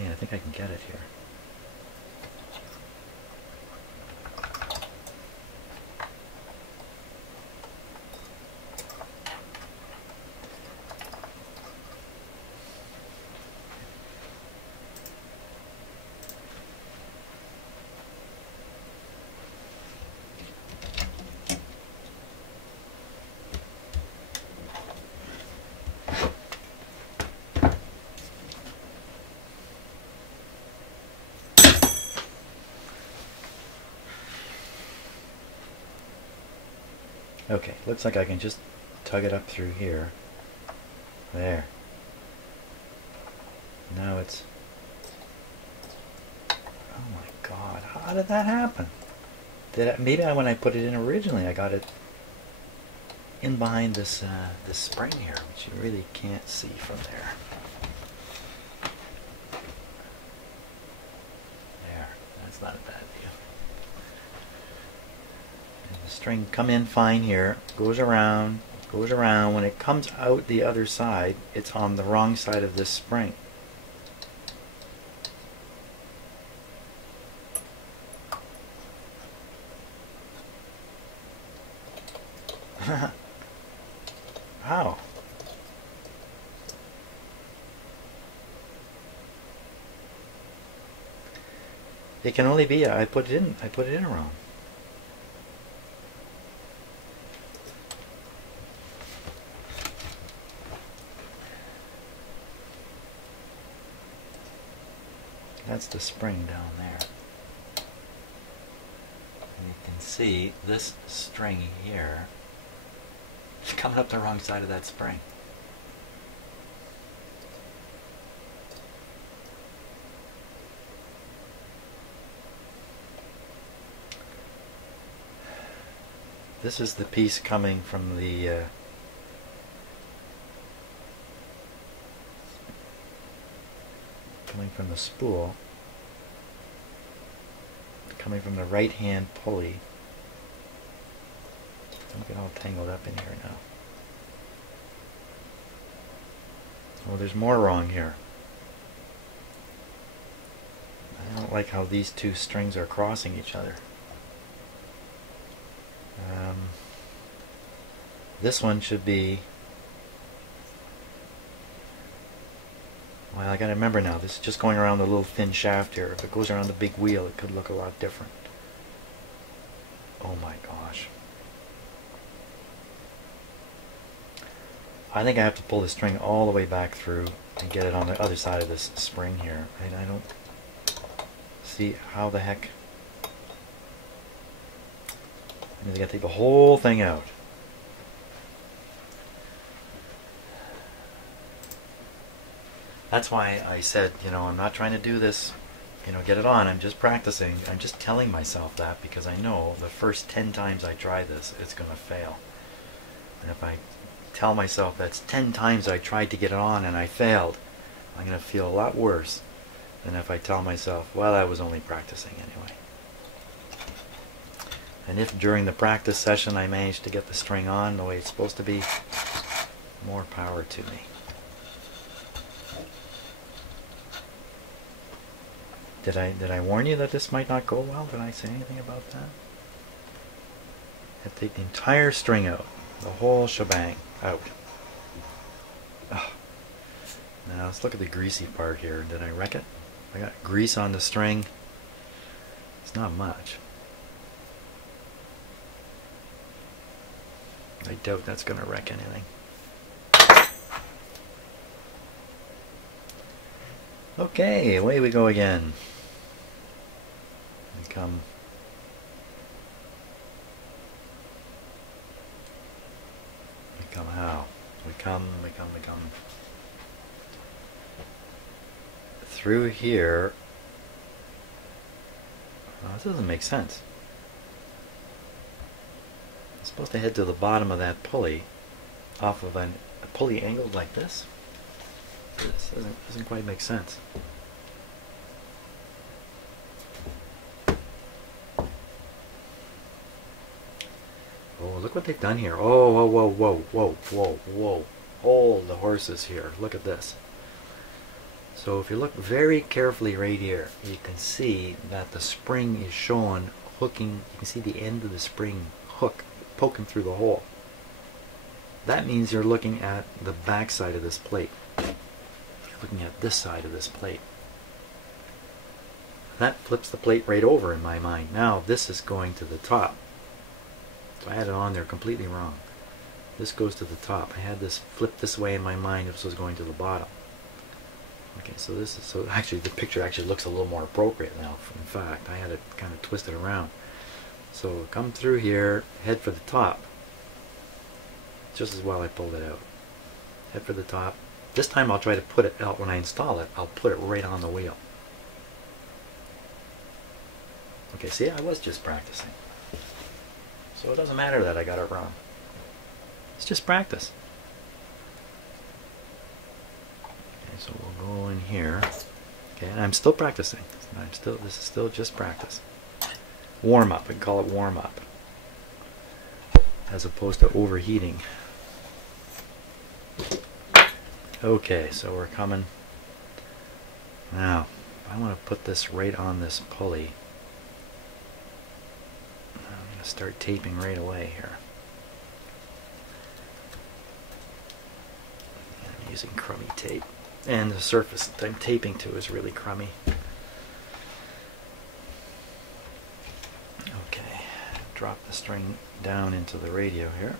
yeah, I think I can get it here. Okay, looks like I can just tug it up through here. There. Now it's... Oh my god, how did that happen? Maybe when I put it in originally, I got it in behind this this spring here, which you really can't see from there. There, that's not a bad view. And the string come in fine here, goes around. When it comes out the other side, it's on the wrong side of this spring. How? It can only be I put it in wrong. That's the spring down there. And you can see this string here is coming up the wrong side of that spring. This is the piece coming from the spool, coming from the right hand pulley. Don't get all tangled up in here now. Oh, there's more wrong here. I don't like how these two strings are crossing each other. This one should be, well, I gotta remember now, this is just going around the little thin shaft here. If it goes around the big wheel, it could look a lot different. Oh my gosh. I think I have to pull the string all the way back through and get it on the other side of this spring here. I don't see how the heck. I gotta take the whole thing out. That's why I said, you know, I'm not trying to do this, you know, get it on. I'm just practicing. I'm just telling myself that because I know the first 10 times I try this, it's going to fail. And if I tell myself that's 10 times I tried to get it on and I failed, I'm going to feel a lot worse than if I tell myself, well, I was only practicing anyway. And if during the practice session I manage to get the string on the way it's supposed to be, more power to me. Did I warn you that this might not go well? Did I say anything about that? I have to take the entire string out, the whole shebang out. Ugh. Now let's look at the greasy part here. Did I wreck it? I got grease on the string. It's not much. I doubt that's going to wreck anything. Okay, away we go again. We come how? We come through here. Oh, this doesn't make sense. I'm supposed to head to the bottom of that pulley off of a pulley angled like this. This doesn't quite make sense. Oh, look what they've done here. Oh, whoa, whoa, whoa, whoa, whoa, whoa. Hold the horses here. Look at this. So if you look very carefully right here, you can see that the spring is showing, hooking. You can see the end of the spring hook poking through the hole. That means you're looking at the back side of this plate. You're looking at this side of this plate. That flips the plate right over in my mind. Now this is going to the top. So I had it on there completely wrong. This goes to the top. I had this flipped this way in my mind. This was going to the bottom. Okay, so this is, so actually the picture actually looks a little more appropriate now. In fact, I had it kind of twisted around. So come through here, head for the top. Just as well I pulled it out. Head for the top. This time I'll try to put it out when I install it. I'll put it right on the wheel. Okay, see, I was just practicing. So it doesn't matter that I got it wrong. It's just practice. Okay, so we'll go in here. Okay, and I'm still practicing. This is still just practice. Warm up, we can call it warm up. As opposed to overheating. Okay, so we're coming. Now, I want to put this right on this pulley. I'm going to start taping right away here. I'm using crummy tape. And the surface that I'm taping to is really crummy. drop the string down into the radio here.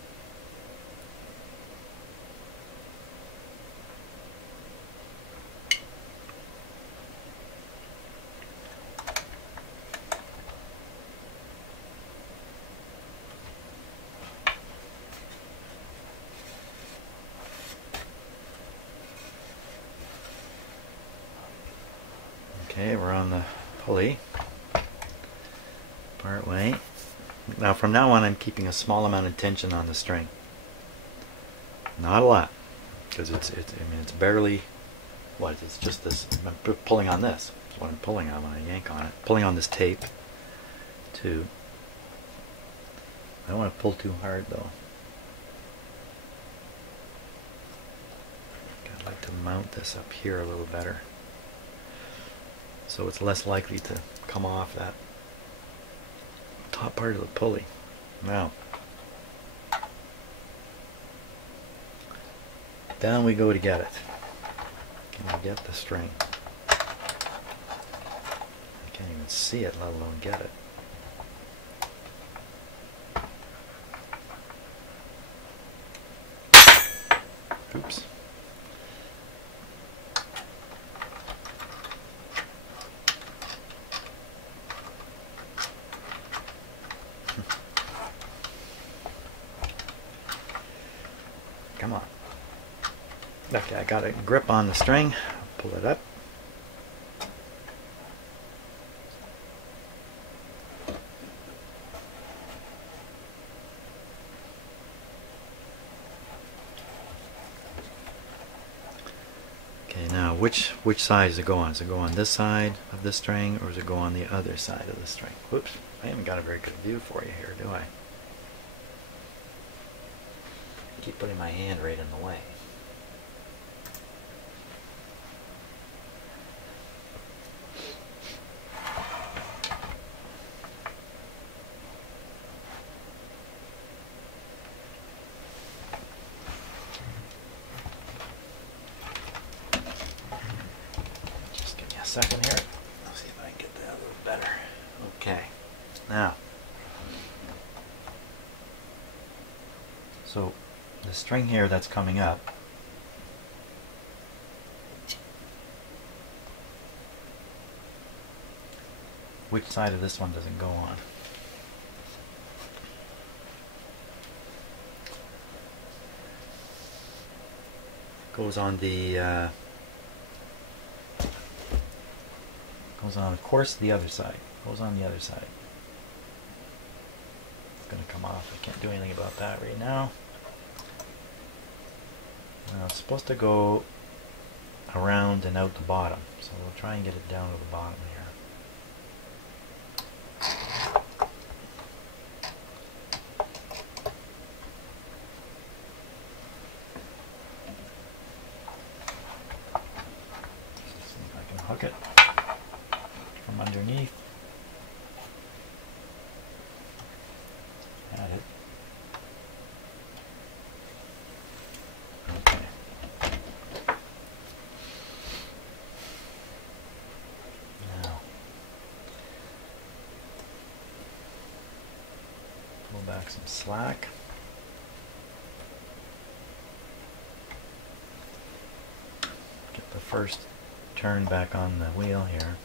Okay, we're on the pulley, part way. Now from now on I'm keeping a small amount of tension on the string. Not a lot, because I mean it's barely, what, it's just this, I'm pulling on this. That's what I'm pulling on when I yank on it. Pulling on this tape, too. I don't want to pull too hard though. I'd like to mount this up here a little better, so it's less likely to come off that top part of the pulley. Now, down we go to get it. Can I get the string? I can't even see it, let alone get it. Oops. Come on. Okay, I got a grip on the string. Pull it up. Okay, now which side does it go on? Does it go on this side of the string, or does it go on the other side of the string? Whoops, I haven't got a very good view for you here, do I? I keep putting my hand right in the way. Just give me a second here. I'll see if I can get that a little better. Okay, now, so the string here that's coming up, which side of this one does it go on? Goes on the goes on, of course, the other side. Goes on the other side. It's going to come off. I can't do anything about that right now. Now it's supposed to go around and out the bottom, so we'll try and get it down to the bottom here. See if I can hook it from underneath. Add it. Okay. Now, pull back some slack. Get the first turn back on the wheel here.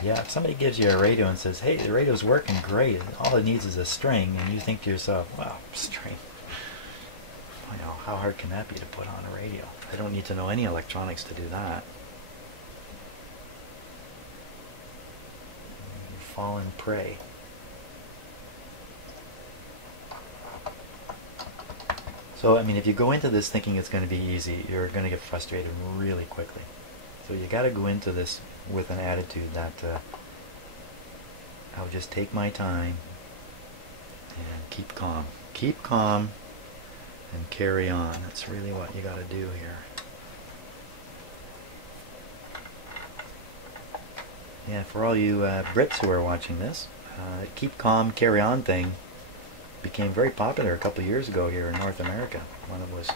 Yeah, if somebody gives you a radio and says, hey, the radio's working great, all it needs is a string, and you think to yourself, well, string, you know, how hard can that be to put on a radio? I don't need to know any electronics to do that. You're falling prey. So, I mean, if you go into this thinking it's going to be easy, you're going to get frustrated really quickly. So you got to go into this with an attitude that I'll just take my time and keep calm. Keep calm and carry on. That's really what you got to do here. Yeah, for all you Brits who are watching this, keep calm, carry on thing became very popular a couple of years ago here in North America when it was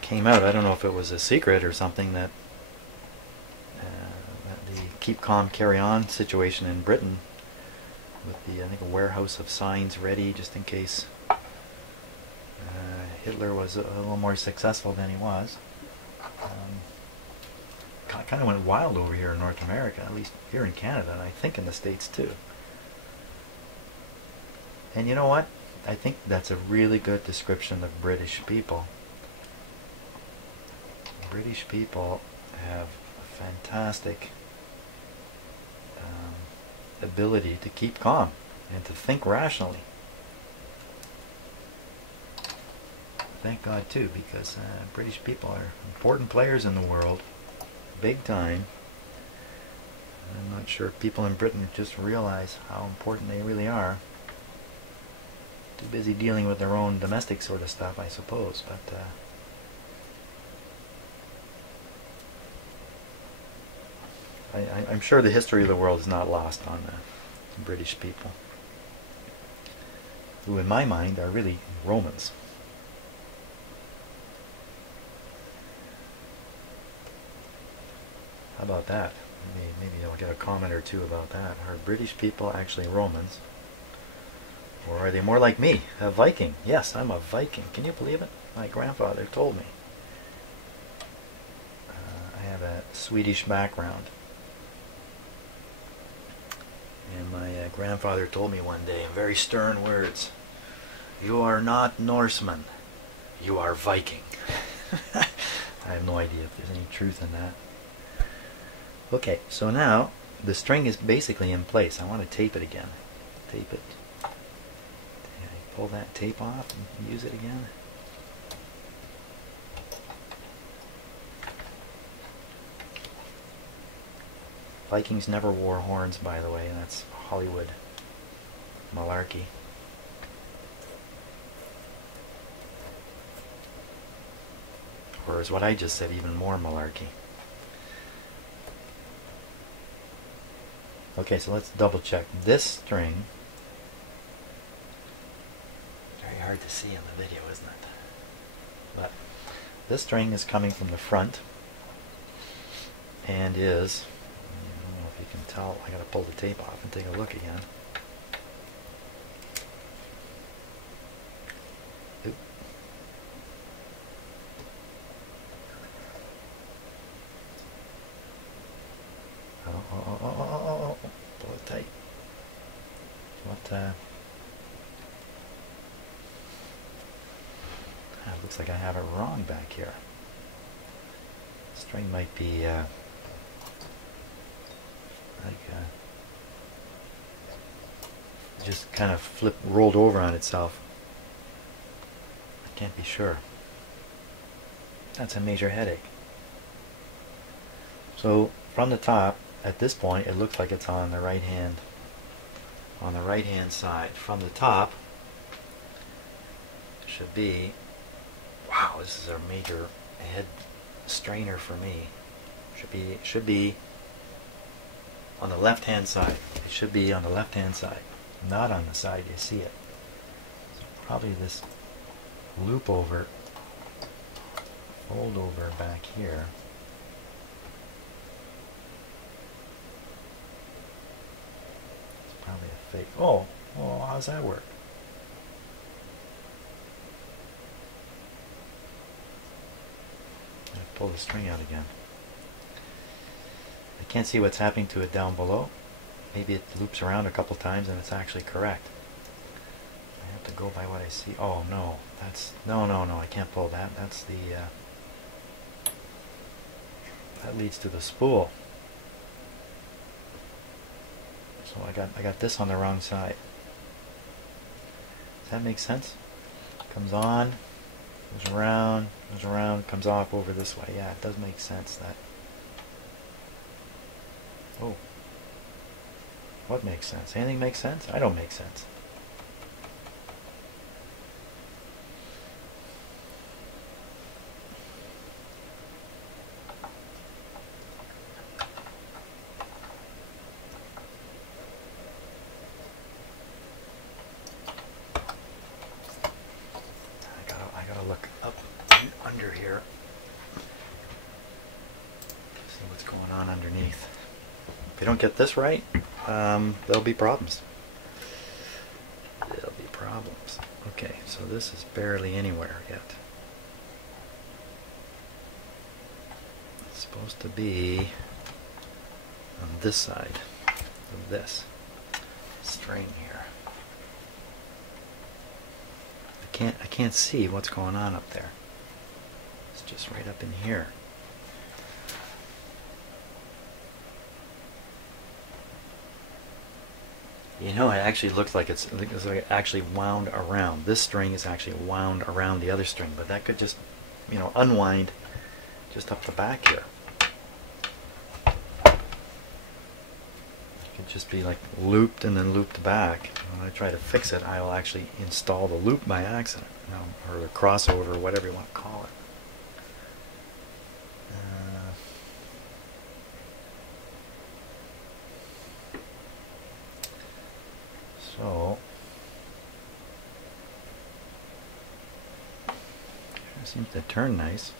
came out. I don't know if it was a secret or something that the keep calm, carry on situation in Britain with the, I think, a warehouse of signs ready just in case Hitler was a little more successful than he was. Kind of went wild over here in North America, at least here in Canada, and I think in the States too. And you know what? I think that's a really good description of British people. British people have a fantastic ability to keep calm and to think rationally. Thank God too, because British people are important players in the world, big time. I'm not sure if people in Britain just realize how important they really are. Too busy dealing with their own domestic sort of stuff, I suppose, but I'm sure the history of the world is not lost on the British people, who in my mind are really Romans. How about that? Maybe I'll get a comment or two about that. Are British people actually Romans? Or are they more like me, a Viking? Yes, I'm a Viking. Can you believe it? My grandfather told me. I have a Swedish background. And my grandfather told me one day in very stern words, "You are not Norseman, you are Viking." I have no idea if there's any truth in that. Okay, so now the string is basically in place. I want to tape it again. Tape it. Pull that tape off and use it again. Vikings never wore horns, by the way, and that's Hollywood malarkey. Or is what I just said even more malarkey? Okay, so let's double check. This string, very hard to see in the video, isn't it? But this string is coming from the front and is, I don't know if you can tell, I gotta pull the tape off and take a look again. Oop. Oh, pull it tight. What, it looks like I have it wrong back here. String might be just kind of rolled over on itself. I can't be sure. That's a major headache. So from the top, at this point, it looks like it's on the right hand side. From the top, it should be. Wow, this is a major head strainer for me. Should be on the left hand side. It should be on the left hand side, not on the side you see it. So probably this loop over, fold over back here. It's probably a fake. Oh, how's that work? Pull the string out again. I can't see what's happening to it down below. Maybe it loops around a couple times and it's actually correct. I have to go by what I see. Oh no, that's no, I can't pull that. That's the that leads to the spool. So I got this on the wrong side. Does that make sense? Comes on, goes around, comes off over this way. Yeah, it does make sense that. Oh. What makes sense? Anything makes sense? I don't make sense. I gotta look up under here. See what's going on underneath. If you don't get this right, there'll be problems. problems. Okay, so this is barely anywhere yet. It's supposed to be on this side of this string here. I can't see what's going on up there. It's just right up in here. You know, it actually looks like it's actually wound around. This string is actually wound around the other string, but that could just, you know, unwind just up the back here. It could just be like looped and then looped back. When I try to fix it, I will actually install the loop by accident, you know, or the crossover, or whatever you want to call it. So, it seems to turn nice.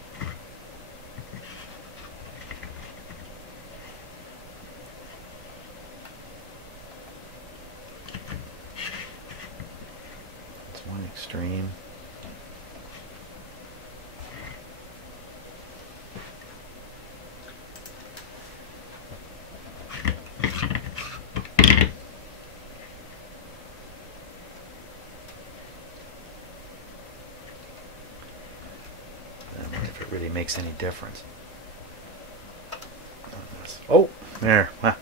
That's one extreme. Really makes any difference. Oh, there. Ah,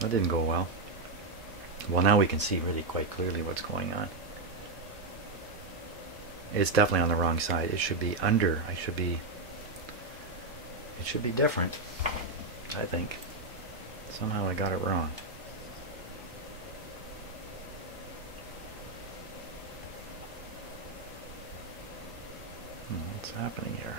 that didn't go well. Well, now we can see really quite clearly what's going on. It's definitely on the wrong side. It should be under. It should be different, I think. Somehow I got it wrong. What's happening here?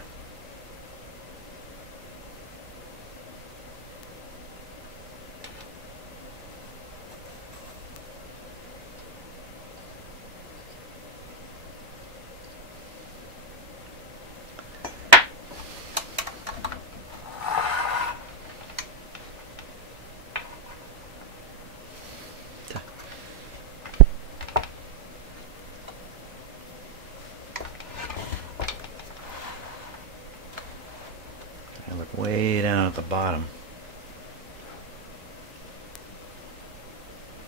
Way down at the bottom.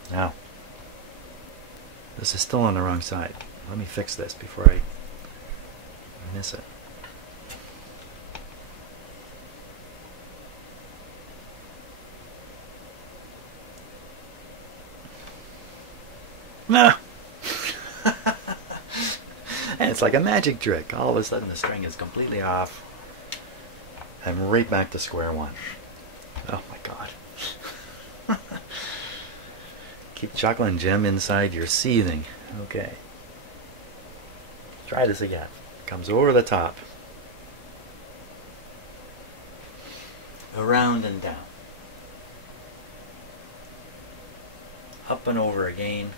Now, this is still on the wrong side. Let me fix this before I miss it. No! And it's like a magic trick. All of a sudden the string is completely off. I'm right back to square one. Oh my god. Keep chuckling, Jim, inside you're seething. Okay. Try this again. Comes over the top. Around and down. Up and over again.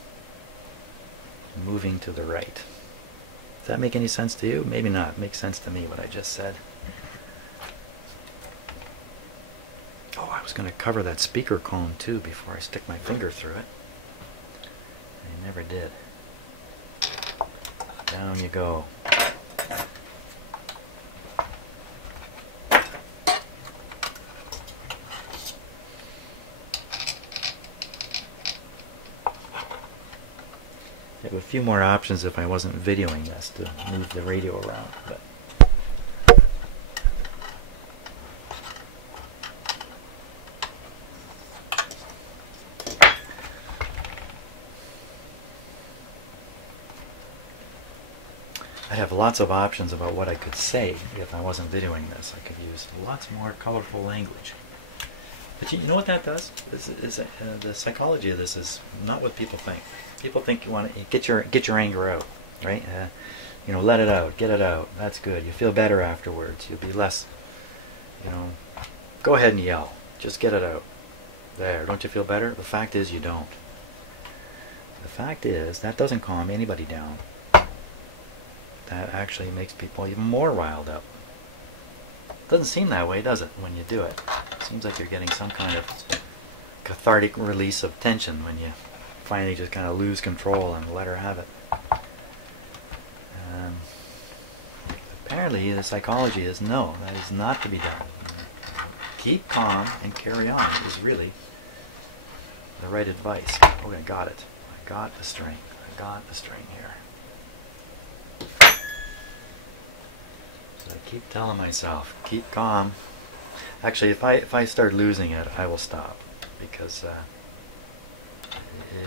Moving to the right. Does that make any sense to you? Maybe not. It makes sense to me what I just said. Oh, I was going to cover that speaker cone too before I stick my finger through it. I never did. Down you go. I have a few more options if I wasn't videoing this to move the radio around, but I'd have lots of options about what I could say if I wasn't videoing this. I could use lots more colorful language. But you know what that does? The psychology of this is not what people think. People think you want to get your anger out, right? You know, let it out, get it out. That's good. You feel better afterwards. You'll be less, you know. Go ahead and yell. Just get it out. There. Don't you feel better? The fact is you don't. The fact is that doesn't calm anybody down. That actually makes people even more riled up. Doesn't seem that way, does it, when you do it? Seems like you're getting some kind of cathartic release of tension when you finally just kind of lose control and let her have it. Apparently the psychology is no, that is not to be done. Keep calm and carry on is really the right advice. Oh, I got it. I got the string. I got the string here. So I keep telling myself, keep calm. Actually, if I start losing it, I will stop, because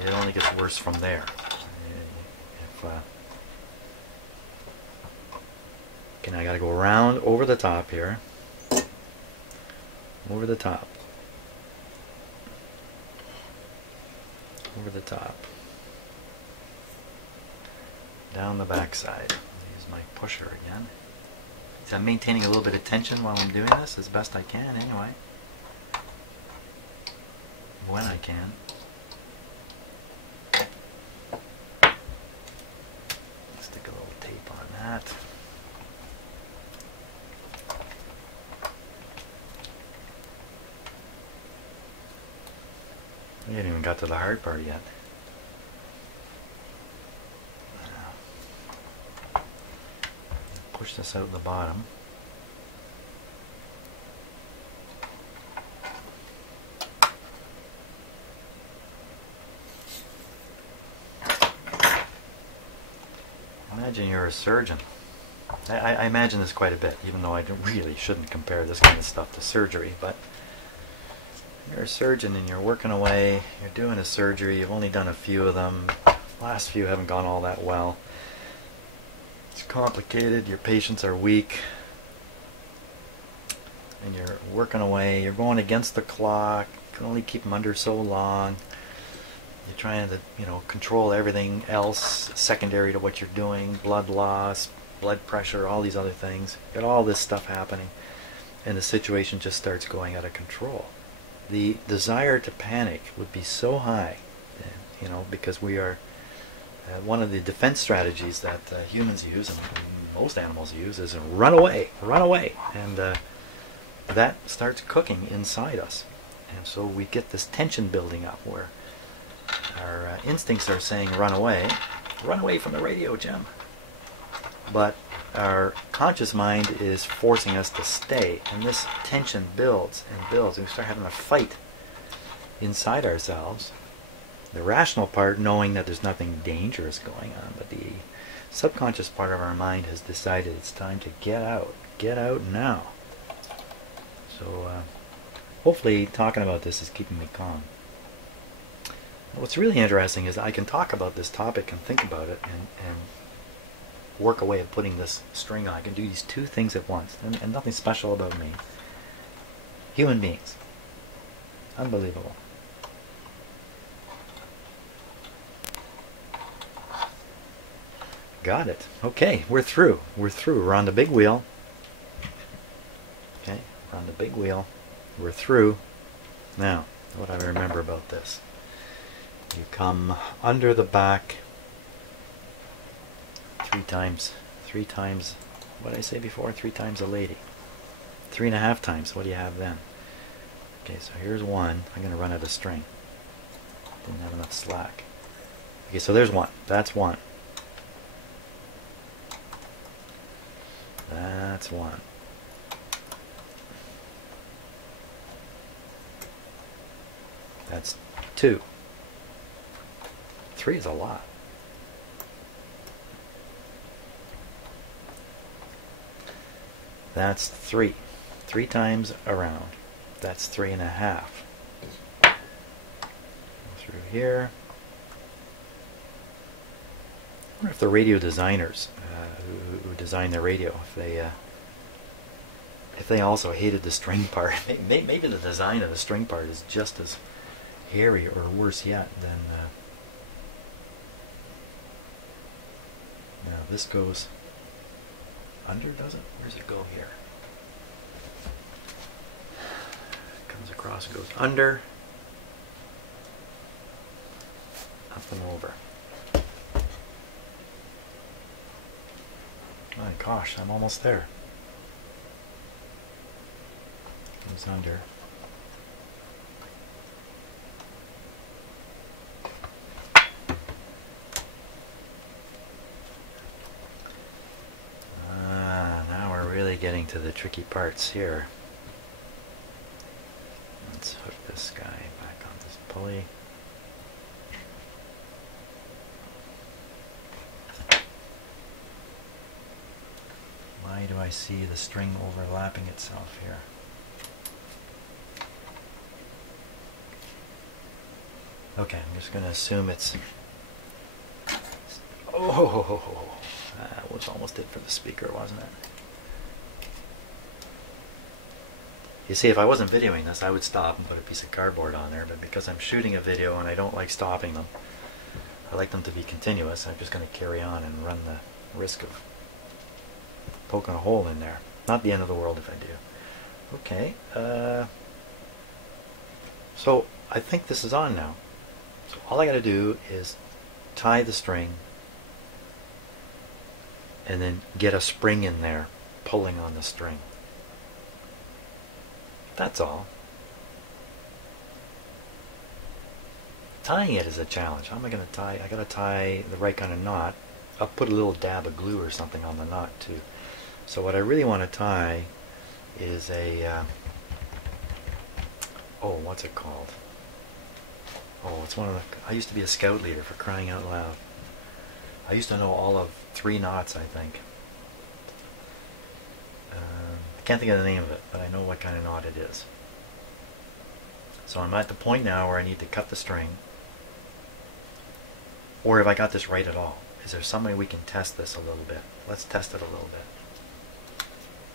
it only gets worse from there. Okay, now I got to go around over the top here. Over the top. Over the top. Down the back side. Use my pusher again. So I'm maintaining a little bit of tension while I'm doing this as best I can anyway. When I can. Stick a little tape on that. We haven't even got to the hard part yet. Push this out the bottom. Imagine you're a surgeon. I imagine this quite a bit, even though I really shouldn't compare this kind of stuff to surgery, but you're a surgeon and you're working away, you're doing a surgery, you've only done a few of them, last few haven't gone all that well. It's complicated, your patients are weak, and you're working away, you're going against the clock, you can only keep them under so long. You're trying to, control everything else secondary to what you're doing, blood loss, blood pressure, all these other things. Got all this stuff happening, and the situation just starts going out of control. The desire to panic would be so high, because we are one of the defense strategies that humans use and most animals use is run away, and that starts cooking inside us, and so we get this tension building up where our instincts are saying run away from the radio, Jim, but our conscious mind is forcing us to stay, and this tension builds and builds, and we start having a fight inside ourselves. The rational part knowing that there's nothing dangerous going on, but the subconscious part of our mind has decided it's time to get out now. So hopefully talking about this is keeping me calm. What's really interesting is I can talk about this topic and think about it and work a way of putting this string on. I can do these two things at once, and nothing special about me. Human beings. Unbelievable. Got it. Okay, we're through. We're on the big wheel. Okay, we're on the big wheel. We're through. Now, what do I remember about this? You come under the back three times, what did I say before? 3 times a lady. 3.5 times, what do you have then? Okay, so here's one. I'm going to run out of string. Didn't have enough slack. Okay, so there's one. That's one. That's one. That's 2. 3 is a lot. That's 3. 3 times around. That's 3.5. Go through here. I wonder if the radio designers who designed the radio, if they also hated the string part. Maybe the design of the string part is just as hairy or worse yet than. Now this goes under, does it? Where does it go here? It comes across and goes under, up and over. My gosh, I'm almost there. Goes under. getting to the tricky parts here. Let's hook this guy back on this pulley. Why do I see the string overlapping itself here? Okay, I'm just going to assume it's... Oh, that was almost it for the speaker, wasn't it? You see, if I wasn't videoing this, I would stop and put a piece of cardboard on there, but because I'm shooting a video and I don't like stopping them, I like them to be continuous, I'm just going to carry on and run the risk of poking a hole in there. Not the end of the world if I do. Okay, so I think this is on now. So all I got to do is tie the string and then get a spring in there pulling on the string. That's all. Tying it is a challenge. How am I going to tie? I got to tie the right kind of knot. I'll put a little dab of glue or something on the knot too. So what I really want to tie is a oh, what's it called? Oh, it's one of the... I used to be a scout leader, for crying out loud. I used to know all of 3 knots, I think. I can't think of the name of it, but I know what kind of knot it is. So I'm at the point now where I need to cut the string. Or have I got this right at all? Is there some way we can test this a little bit? Let's test it a little bit.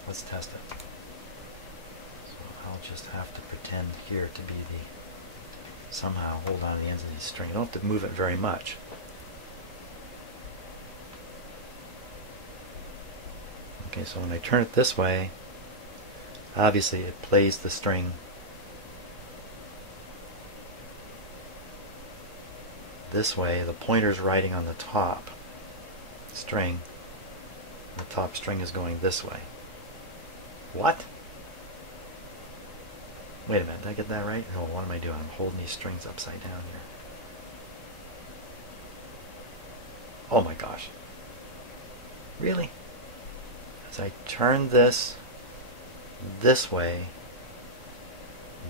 Let's test it. So I'll just have to pretend here to be the... somehow hold on to the ends of these string. I don't have to move it very much. Okay, so when I turn it this way, obviously it plays the string this way. The pointer's riding on the top string. The top string is going this way. What? Wait a minute, did I get that right? No, what am I doing? I'm holding these strings upside down here. Oh my gosh. Really? As I turn this way,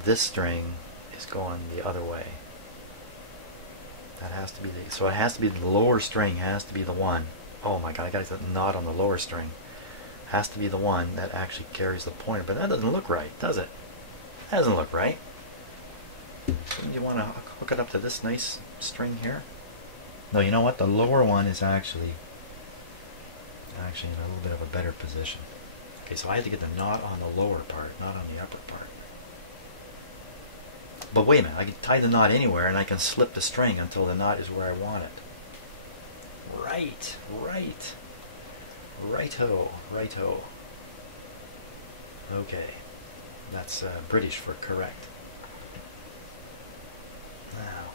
this string is going the other way. That has to be the... so it has to be the lower string has to be the one. Oh my god, I got a knot on the lower string. Has to be the one that actually carries the pointer. But that doesn't look right, does it? That doesn't look right. Wouldn't you want to hook it up to this nice string here? No, you know what? The lower one is actually in a little bit of a better position. Okay, so I had to get the knot on the lower part, not on the upper part. But wait a minute, I can tie the knot anywhere and I can slip the string until the knot is where I want it. Right, right. Righto, righto. Okay. That's British for correct. Now,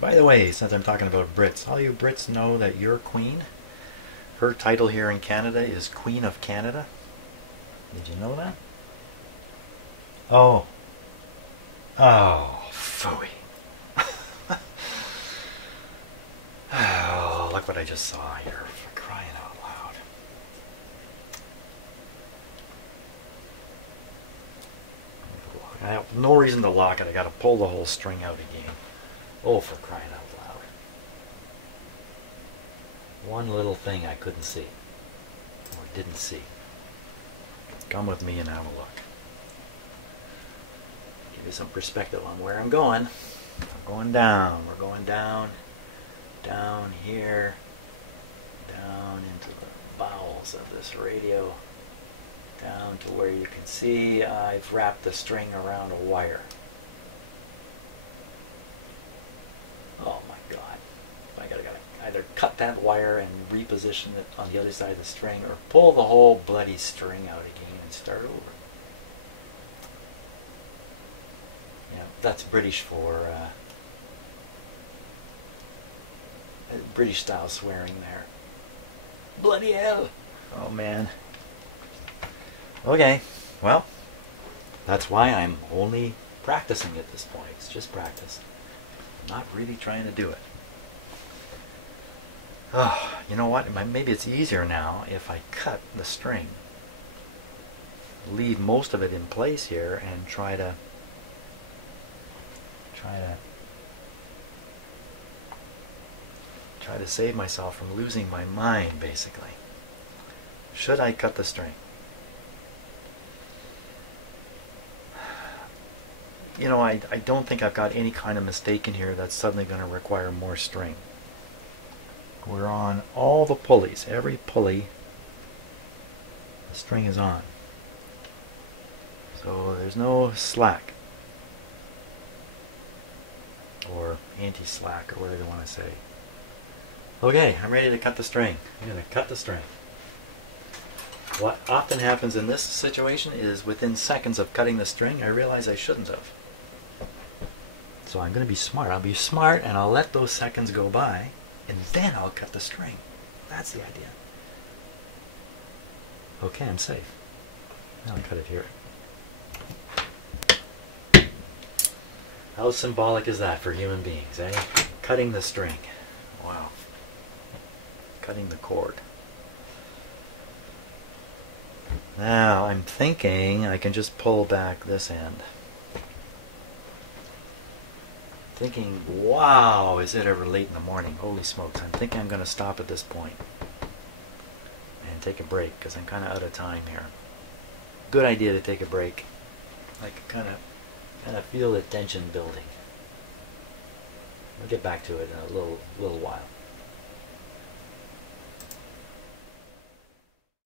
by the way, since I'm talking about Brits, all you Brits know that your queen, her title here in Canada is Queen of Canada. Did you know that? Oh. Oh, phooey. Oh, look what I just saw here, for crying out loud. I have no reason to lock it. I got to pull the whole string out again. Oh, for crying out loud. One little thing I couldn't see. Or didn't see. Come with me and have a look. Give you some perspective on where I'm going. I'm going down. We're going down. Down here. Down into the bowels of this radio. Down to where you can see I've wrapped the string around a wire. Oh my god. I gotta either cut that wire and reposition it on the other side of the string or pull the whole bloody string out again and start over. Yeah, that's British for British style swearing there. Bloody hell! Oh man. Okay, well, that's why I'm only practicing at this point. It's just practice. I'm not really trying to do it. Oh, you know what? Maybe it's easier now if I cut the string. Leave most of it in place here and try to save myself from losing my mind, basically. Should I cut the string? You know, I don't think I've got any kind of mistake in here that's suddenly going to require more string. We're on all the pulleys. Every pulley, the string is on. So there's no slack. Or anti-slack, or whatever you want to say. Okay, I'm ready to cut the string. I'm going to cut the string. What often happens in this situation is within seconds of cutting the string, I realize I shouldn't have. So I'm going to be smart. I'll be smart and I'll let those seconds go by, and then I'll cut the string. That's the idea. Okay, I'm safe. Now I'll cut it here. How symbolic is that for human beings, eh? Cutting the string. Wow. Cutting the cord. Now I'm thinking I can just pull back this end. Thinking, wow, is it ever late in the morning? Holy smokes. I'm thinking I'm going to stop at this point and take a break because I'm kind of out of time here. Good idea to take a break. I can kind of feel the tension building. We'll get back to it in a little while.